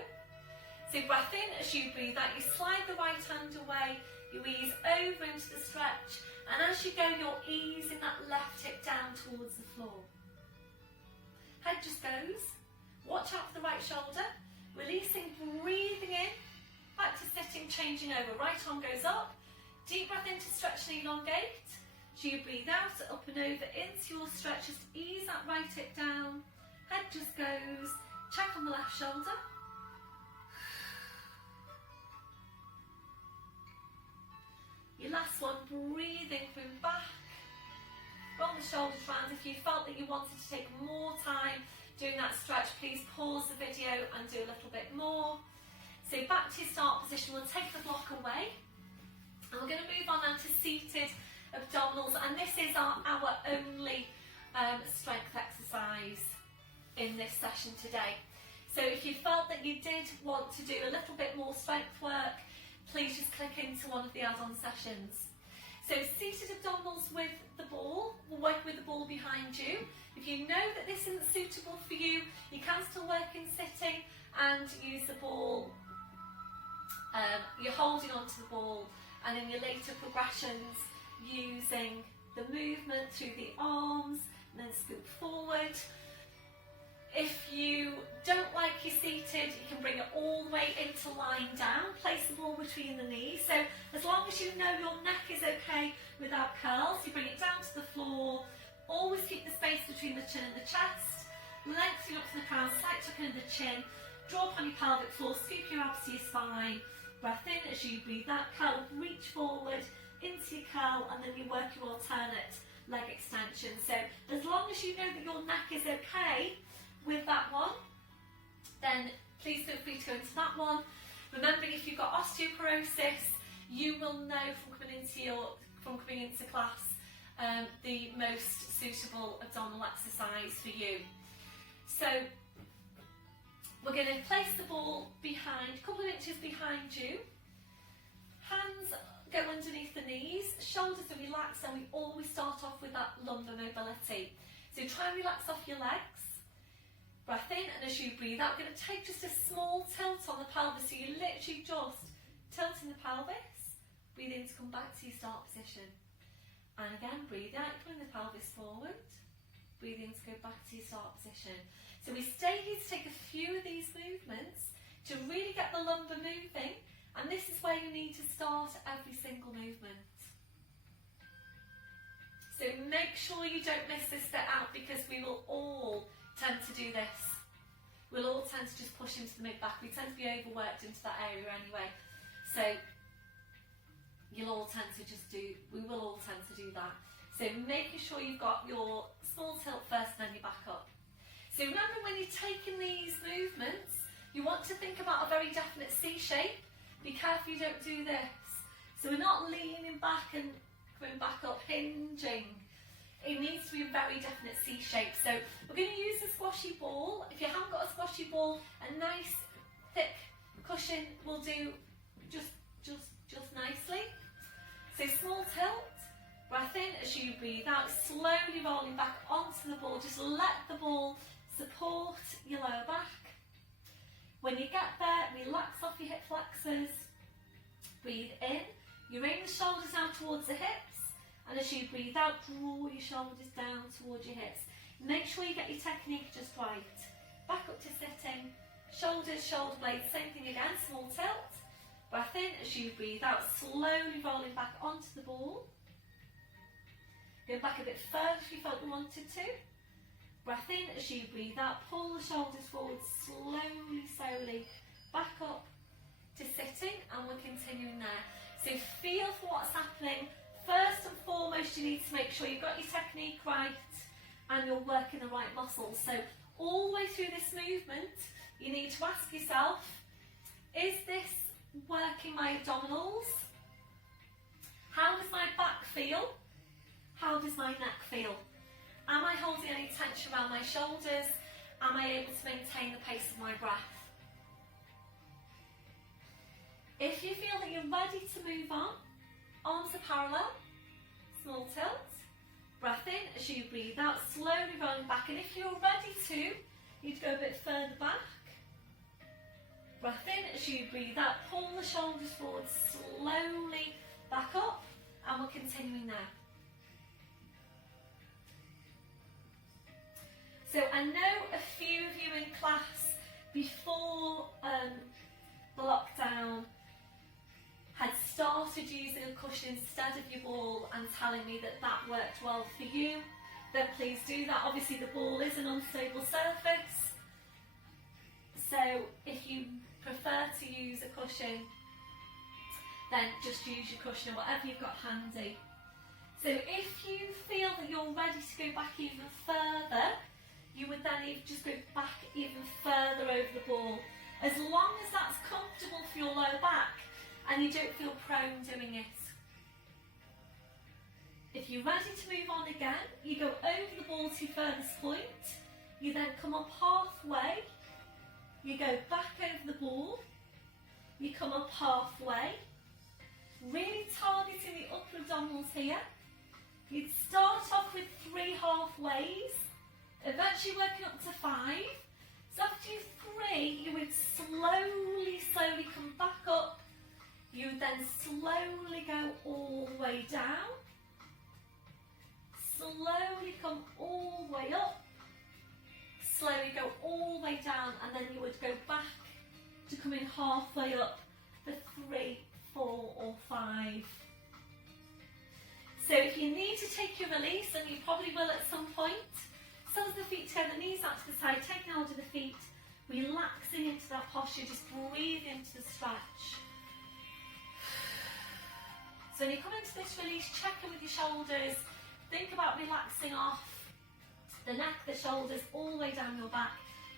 So breath in as you breathe out, you slide the right hand away, you ease over into the stretch, and as you go you're easing that left hip down towards the floor. Head just goes, watch out for the right shoulder, releasing, breathing in, back to sitting, changing over, right arm goes up, deep breath in to stretch and elongate. So you breathe out, up and over into your stretch, just ease that right hip down, head just goes, check on the left shoulder. Your last one, breathing through back, roll the shoulders round. If you felt that you wanted to take more time doing that stretch, please pause the video and do a little bit more. So back to your start position, we'll take the block away, and we're going to move on now to seated abdominals, and this is our only strength exercise in this session today. So if you felt that you did want to do a little bit more strength work, please just click into one of the add-on sessions. So seated abdominals with the ball, we'll work with the ball behind you. If you know that this isn't suitable for you, you can still work in sitting and use the ball. You're holding onto the ball, and in your later progressions, using the movement through the arms and then scoop forward. If you don't like your seated, you can bring it all the way into lying down, place the ball between the knees. So as long as you know your neck is okay without curls, you bring it down to the floor, always keep the space between the chin and the chest, lengthening up to the crown, slight tuck in the chin, draw upon your pelvic floor, scoop your abs to your spine, breath in as you breathe out, curl, reach forward into your curl, and then you work your alternate leg extension. So as long as you know that your neck is okay with that one, then please feel free to go into that one. Remembering, if you've got osteoporosis, you will know from coming into class the most suitable abdominal exercise for you. So we're going to place the ball behind, a couple of inches behind you, hands go underneath the knees, shoulders are relaxed, and we always start off with that lumbar mobility. So try and relax off your legs. Breath in, and as you breathe out, we're going to take just a small tilt on the pelvis, so you're literally just tilting the pelvis. Breathe in to come back to your start position. And again, breathe out, pulling the pelvis forward. Breathe in to go back to your start position. So we stay here to take a few of these movements to really get the lumbar moving, and this is where you need to start every single movement. So make sure you don't miss this bit out, because we will all tend to do this. We'll all tend to just push into the mid-back. We tend to be overworked into that area anyway. So we will all tend to do that. So making sure you've got your small tilt first and then your back up. So remember, when you're taking these movements, you want to think about a very definite C shape. Be careful you don't do this. So we're not leaning back and coming back up, hinging. It needs to be a very definite C shape. So we're going to use a squashy ball. If you haven't got a squashy ball, a nice thick cushion will do just nicely. So small tilt, breath in as you breathe out, slowly rolling back onto the ball. Just let the ball support your lower back. When you get there, relax off your hip flexors. Breathe in. You bring the shoulders down towards the hips, and as you breathe out, draw your shoulders down towards your hips. Make sure you get your technique just right. Back up to sitting, shoulders, shoulder blades, same thing again, small tilt. Breath in as you breathe out, slowly rolling back onto the ball. Go back a bit further if you felt you wanted to. Breath in as you breathe out, pull the shoulders forward, slowly, back up to sitting, and we're continuing there. So feel for what's happening. First and foremost, you need to make sure you've got your technique right and you're working the right muscles. So all the way through this movement, you need to ask yourself, is this working my abdominals? How does my back feel? How does my neck feel? Am I holding any tension around my shoulders? Am I able to maintain the pace of my breath? If you feel that you're ready to move on, arms are parallel, small tilt, breath in as you breathe out, slowly rolling back, and if you're ready to, you'd go a bit further back. Breath in as you breathe out, pull the shoulders forward, slowly back up, and we're continuing now. So I know a few of you in class before the lockdown had started using a cushion instead of your ball and telling me that that worked well for you, then please do that. Obviously the ball is an unstable surface, so if you prefer to use a cushion, then just use your cushion or whatever you've got handy. So if you feel that you're ready to go back even further, you would then just go back even further over the ball, as long as that's comfortable for your lower back and you don't feel prone doing it. If you're ready to move on again, you go over the ball to your furthest point, you then come up halfway, you go back over the ball, you come up halfway, really targeting the upper abdominals here. You'd start off with 3 halfways, eventually working up to 5. So after you 3, you would slowly come back up. You would then slowly go all the way down, slowly come all the way up, slowly go all the way down, and then you would go back to coming halfway up for 3, 4 or 5. So if you need to take your release, and you probably will at some point, soles of the feet together, knees out to the side, taking hold of the feet, relaxing into that posture, just breathe into the stretch. So when you come into this release, check in with your shoulders, think about relaxing off the neck, the shoulders, all the way down your back,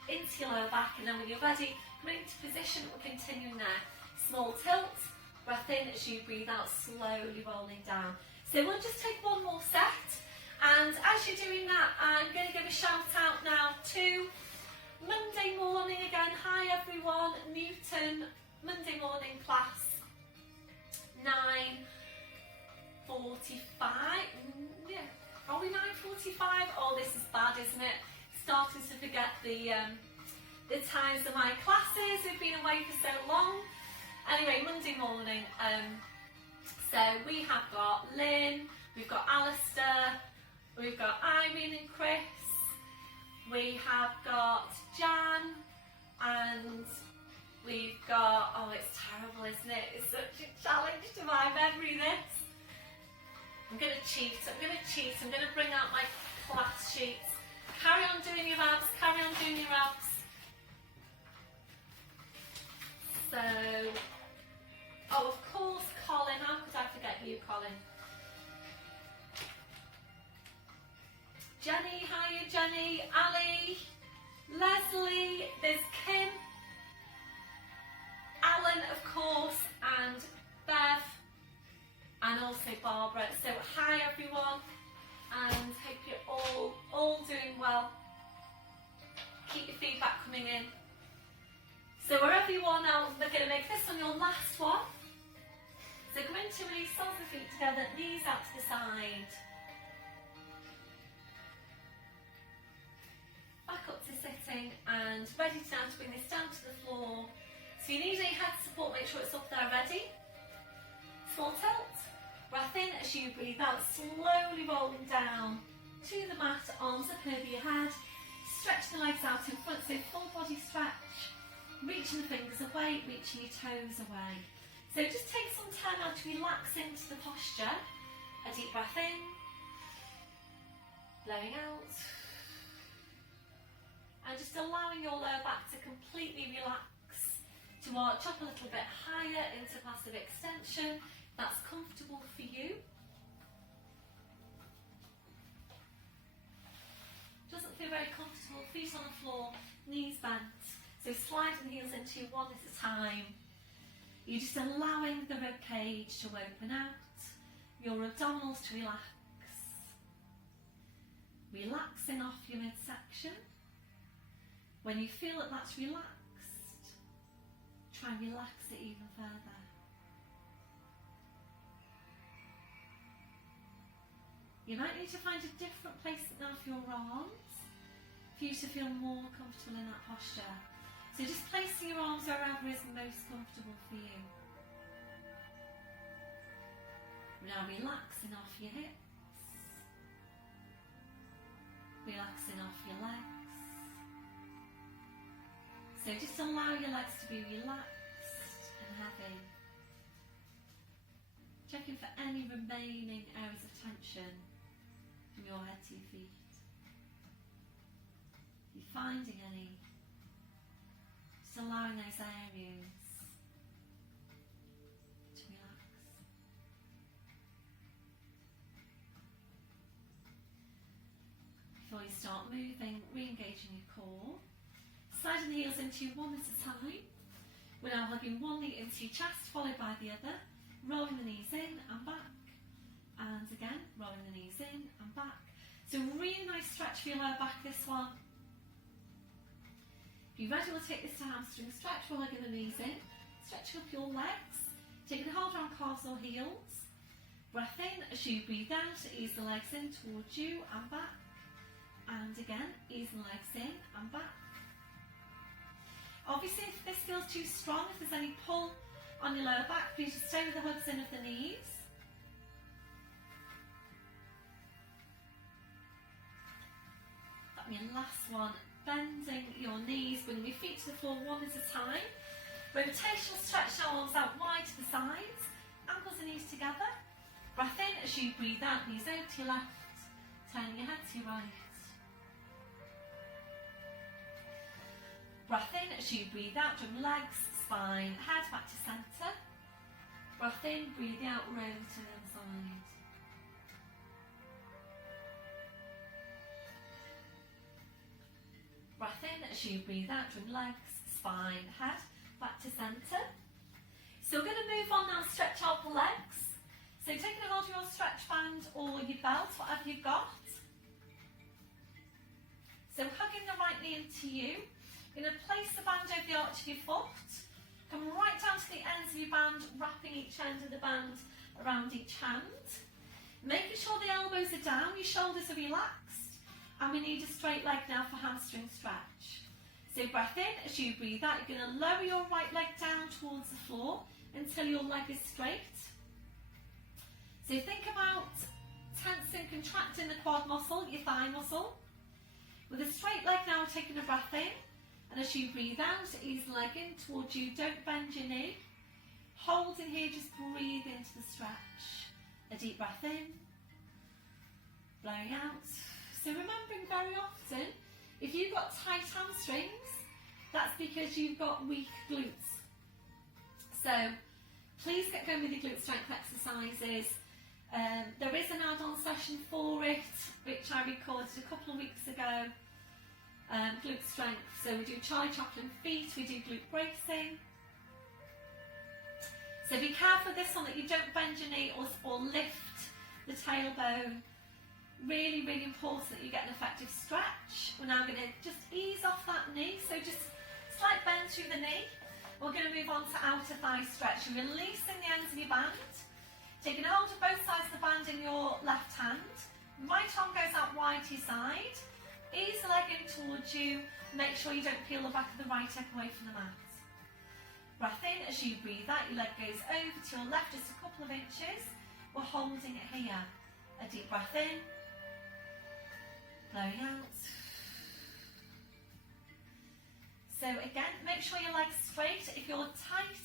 into your lower back, and then when you're ready, come into position, we're continuing there. Small tilt, breath in as you breathe out, slowly rolling down. So we'll just take one more set, and as you're doing that, I'm going to give a shout out now to Monday morning again. Hi everyone, Newton, Monday morning class, 9:45. Yeah, are we 9:45? Oh, this is bad, isn't it? Starting to forget the times of my classes. We've been away for so long. Anyway, Monday morning. So we have got Lynn, we've got Alistair, we've got Irene and Chris, We have got Jan, and we've got, oh, it's terrible, isn't it? It's such a challenge to my memory, this. I'm going to cheat. I'm going to bring out my class sheets. Carry on doing your abs, carry on doing your abs. So, oh, of course, Colin. How could I forget you, Colin? Jenny, hiya, Jenny. Ali, Leslie, there's Kim, Alan, of course, and Bev, and also Barbara. So, hi, everyone, and hope you're all doing well. Keep your feedback coming in. So wherever you are now, we're going to make this one your last one. So come into release, soles of the feet together, knees out to the side. Back up to sitting and ready now to bring this down to the floor. So if you need any head support, make sure it's up there ready. Small tilt, breath in as you breathe out, slowly rolling down to the mat, arms up over your head. Stretch the legs out in front, so full body stretch. Reaching the fingers away, reaching your toes away. So just take some time now to relax into the posture. A deep breath in, blowing out. And just allowing your lower back to completely relax, to arch up a little bit higher into passive extension. That's comfortable for you. Doesn't feel very comfortable, feet on the floor, knees bent. So slide the heels into one at a time. You're just allowing the rib cage to open out, your abdominals to relax. Relaxing off your midsection. When you feel that that's relaxed, try and relax it even further. You might need to find a different place now for your arms, for you to feel more comfortable in that posture. So just placing your arms wherever is most comfortable for you. Now relaxing off your hips, relaxing off your legs. So just allow your legs to be relaxed and heavy. Checking for any remaining areas of tension from your head to your feet. If you're finding any, just allowing those areas to relax. Before you start moving, re-engaging your core. Sliding the heels into you one at a time. We're now hugging one knee into your chest, followed by the other. Rolling the knees in and back. And again, rolling the knees in and back. So really nice stretch for your lower back, this one. If you're ready, we'll take this to hamstring stretch. We're hugging the knees in, stretching up your legs, taking a hold around calves or heels. Breath in as you breathe out, ease the legs in towards you and back. And again, ease the legs in and back. Obviously, if this feels too strong, if there's any pull on your lower back, please just stay with the hugs in of the knees. That'll be your last one. Bending your knees, bringing your feet to the floor one at a time. Rotational stretch now, arms out wide to the sides, ankles and knees together. Breath in as you breathe out, knees over to your left, turning your head to your right. Breath in as you breathe out, drum legs, spine, head back to centre. Breath in, breathe out, roll to the other side. Breath in as you breathe out, drum legs, spine, head back to centre. So we're going to move on now, stretch out the legs. So taking a hold of your stretch band or your belt, whatever you've got. So hugging the right knee into you. You're going to place the band over the arch of your foot. Come right down to the ends of your band, wrapping each end of the band around each hand. Making sure the elbows are down, your shoulders are relaxed. And we need a straight leg now for hamstring stretch. So breath in as you breathe out. You're going to lower your right leg down towards the floor until your leg is straight. So think about tensing, contracting the quad muscle, your thigh muscle. With a straight leg now, we're taking a breath in, and as you breathe out, ease the leg in towards you, don't bend your knee. Hold in here, just breathe into the stretch. A deep breath in, blowing out. So remembering very often, if you've got tight hamstrings, that's because you've got weak glutes. So please get going with your glute strength exercises. There is an add-on session for it, which I recorded a couple of weeks ago. Glute strength, so we do Charlie Chaplin feet, we do glute bracing. So be careful with this one that you don't bend your knee or lift the tailbone. Really, really important that you get an effective stretch. We're now going to just ease off that knee, so just slight bend through the knee. We're going to move on to outer thigh stretch. You're releasing the ends of your band, taking hold of both sides of the band in your left hand. Right arm goes out wide to your side. Ease the leg in towards you. Make sure you don't peel the back of the right hip away from the mat. Breath in. As you breathe out, your leg goes over to your left just a couple of inches. We're holding it here. A deep breath in. Blowing out. So again, make sure your leg's straight. If you're tight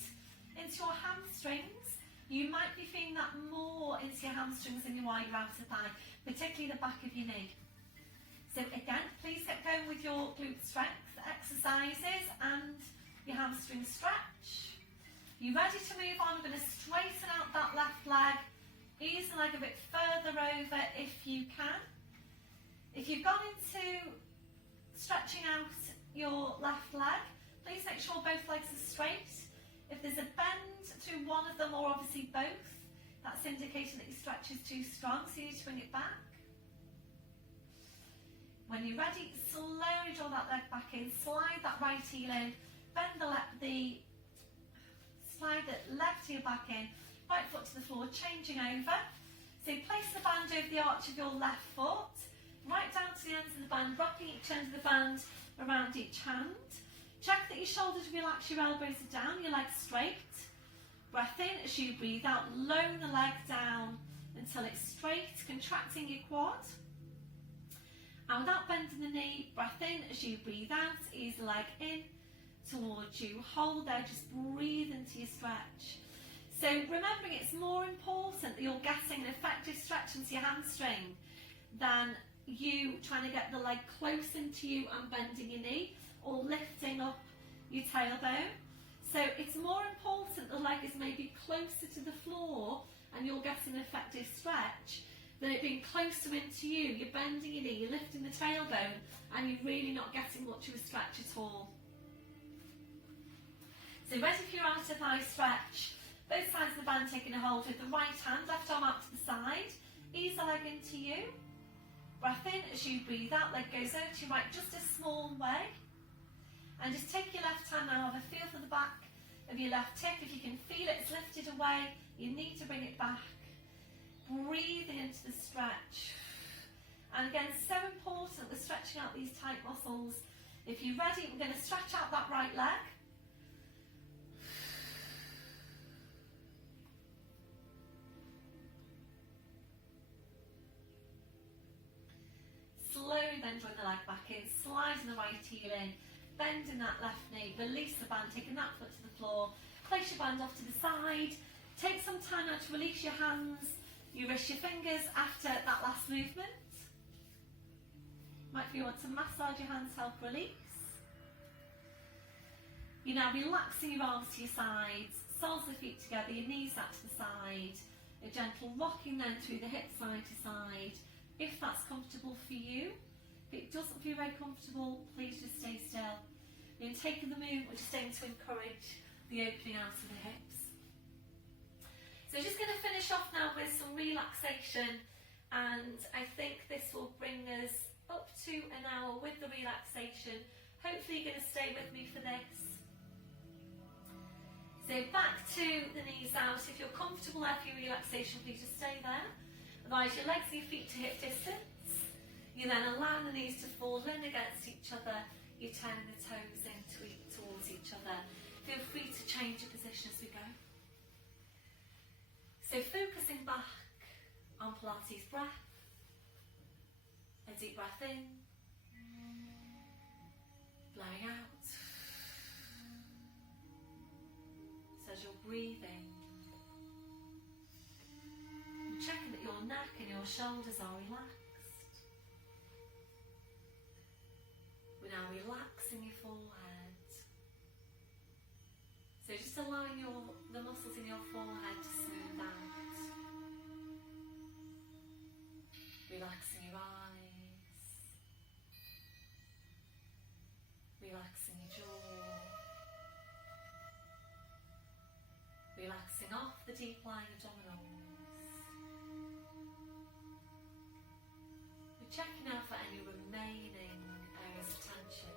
into your hamstrings, you might be feeling that more into your hamstrings than you are your outer thigh, particularly the back of your knee. So again, please get going with your glute strength exercises and your hamstring stretch. You ready to move on? We're going to straighten out that left leg. Ease the leg a bit further over if you can. If you've gone into stretching out your left leg, please make sure both legs are straight. If there's a bend through one of them, or obviously both, that's indicating that your stretch is too strong, so you need to bring it back. When you're ready, slowly draw that leg back in, slide that right heel in, bend slide the left heel back in, right foot to the floor, changing over. So place the band over the arch of your left foot, right down to the ends of the band, wrapping each end of the band around each hand. Check that your shoulders relax, your elbows are down, your legs straight. Breath in. As you breathe out, lower the leg down until it's straight, contracting your quad. And without bending the knee, breath in. As you breathe out, ease the leg in towards you. Hold there, just breathe into your stretch. So remembering it's more important that you're getting an effective stretch into your hamstring than you trying to get the leg close into you and bending your knee or lifting up your tailbone. So it's more important the leg is maybe closer to the floor and you're getting an effective stretch than it being closer into you. You're bending your knee, you're lifting the tailbone, and you're really not getting much of a stretch at all. So ready for your outer thigh stretch. Both sides of the band taking a hold with the right hand, left arm out to the side. Ease the leg into you. Breath in. As you breathe out, leg goes over to your right just a small way. And just take your left hand now, have a feel for the back of your left hip. If you can feel it, it's lifted away, you need to bring it back. Breathing into the stretch. And again, so important we're stretching out these tight muscles. If you're ready, we're going to stretch out that right leg. Slowly then drawing the leg back in, sliding the right heel in, bending that left knee, release the band, taking that foot to the floor, place your band off to the side, take some time now to release your hands, your wrists, your fingers after that last movement. Might be you want to massage your hands, help release. You're now relaxing your arms to your sides, soles of the feet together, your knees out to the side, a gentle rocking then through the hips side to side, if that's comfortable for you. If it doesn't feel very comfortable, please just stay still. You're taking the movement, we're just aiming to encourage the opening out of the hips. So just going to finish off now with some relaxation, and I think this will bring us up to an hour with the relaxation. Hopefully you're going to stay with me for this. So back to the knees out. If you're comfortable there for your relaxation, please just stay there. Otherwise, your legs and your feet to hip distance. You then allow the knees to fall in against each other. You turn the toes in towards each other. Feel free to change your position as we go. So focusing back on Pilates breath. A deep breath in. blowing out. So as you're breathing, you're checking that your neck and your shoulders are relaxed. We're now relaxing your forehead. So just allowing the muscles in your forehead to smooth out. Relaxing your eyes. Relaxing your jaw. Relaxing off the deep lying abdominals. We're checking out for any remaining areas of tension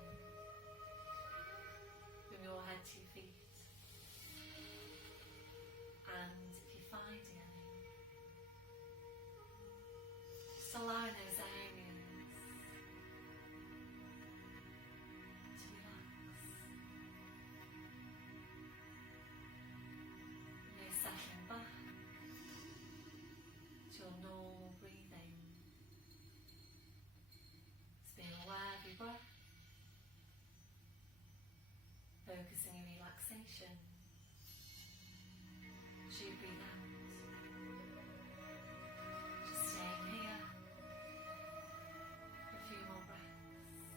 from your head to your feet. And if you're finding any, just allowing those areas to relax. And you're settling back to your normal breathing. Just being aware of your breath, focusing on relaxation. As you breathe out, just staying here for a few more breaths.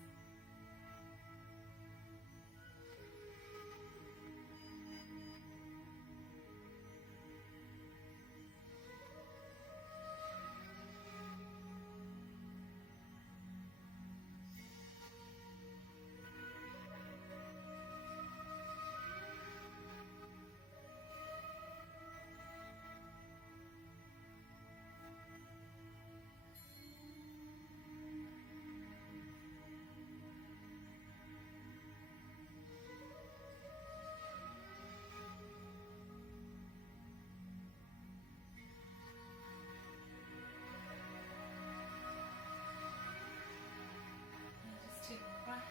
Two more breaths.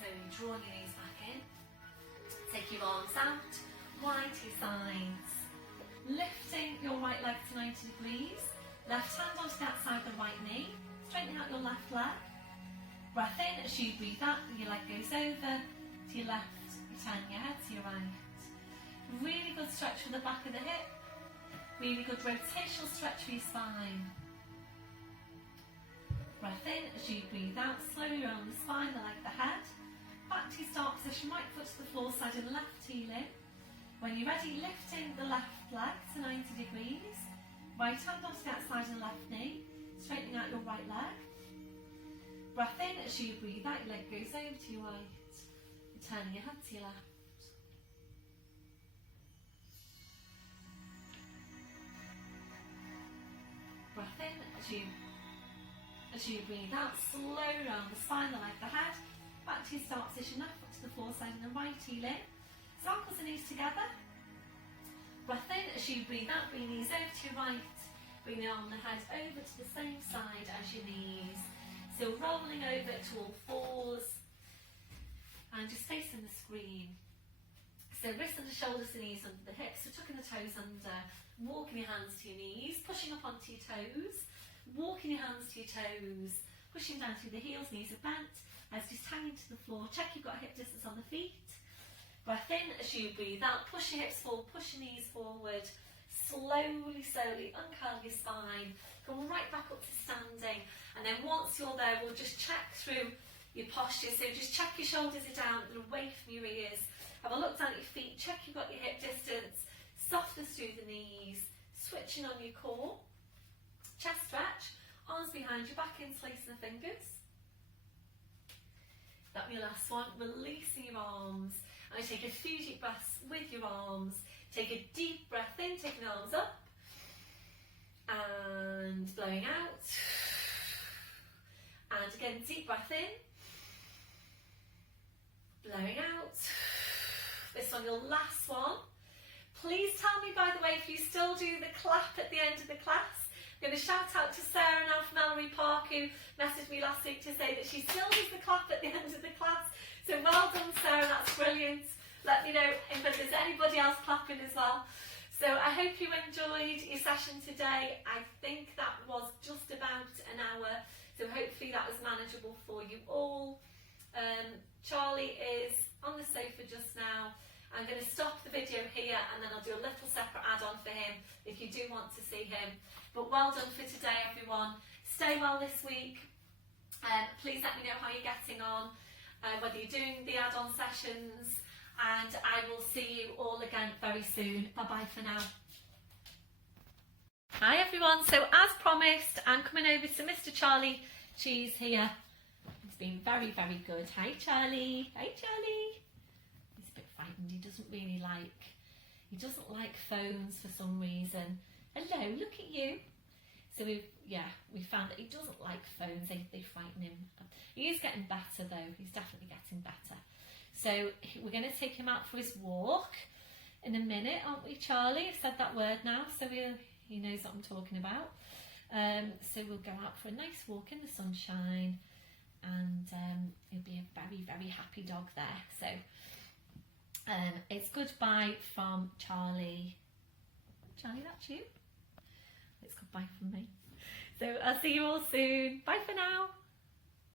So drawing your knees back in. Take your arms out, wide to your sides. Lifting your right leg to 90 degrees. Left hand onto the outside of the right knee. Straightening out your left leg. Breath in as you breathe out, your leg goes over to your left. You turn your head to your right. Really good stretch for the back of the hip. Really good rotational stretch for your spine. Breath in as you breathe out, slowly around the spine, the leg, the head. Back to your start position, right foot to the floor side and left heel in. When you're ready, lifting the left leg to 90 degrees. Right hand onto the outside of the left knee, straightening out your right leg. Breath in as you breathe out, your leg goes over to your right. You're turning your head to your left. Breath in as you breathe out, slow around the spine, the leg, the head. Back to your start position, left foot to the floor side and the right heel in. So ankles and knees together. Breath in as you breathe out, bring your knees over to your right. Bring the arm and the head over to the same side as your knees. So rolling over to all fours. And just facing the screen. So wrists under shoulders and knees under the hips. So tucking the toes under. Walking your hands to your knees. Pushing up onto your toes. Walking your hands to your toes, pushing down through the heels, knees are bent, as just hanging to the floor. Check you've got hip distance on the feet. Breath in as you breathe out, push your hips forward, push your knees forward. Slowly, slowly uncurl your spine, come right back up to standing. And then once you're there, we'll just check through your posture. So just check your shoulders are down and away from your ears. Have a look down at your feet, check you've got your hip distance, softness through the knees, switching on your core. Chest stretch, arms behind your back, interlacing the fingers. That'll be your last one. Releasing your arms. And take a few deep breaths with your arms. Take a deep breath in, taking the arms up. And blowing out. And again, deep breath in. Blowing out. This one, your last one. Please tell me, by the way, if you still do the clap at the end of the class. I'm going to shout out to Sarah now from Ellery Park, who messaged me last week to say that she still does the clap at the end of the class. So well done, Sarah, that's brilliant. Let me know if there's anybody else clapping as well. So I hope you enjoyed your session today. I think that was just about an hour. So hopefully that was manageable for you all. Charlie is on the sofa just now. I'm going to stop the video here and then I'll do a little separate add-on for him if you do want to see him. But well done for today, everyone. Stay well this week. Please let me know how you're getting on, whether you're doing the add-on sessions, and I will see you all again very soon. Bye-bye for now. Hi everyone, so as promised, I'm coming over to Mr. Charlie Cheese here. He's been very, very good. Hi Charlie. Hi Charlie. He's a bit frightened. He doesn't like phones for some reason. Hello, look at you. So we found that he doesn't like phones. They frighten him. He is getting better though. He's definitely getting better. So we're going to take him out for his walk in a minute, aren't we, Charlie? I've said that word now, so he knows what I'm talking about. So we'll go out for a nice walk in the sunshine, and he'll be a very, very happy dog there. So it's goodbye from Charlie. Charlie, that's you. It's goodbye from me. So I'll see you all soon. Bye for now.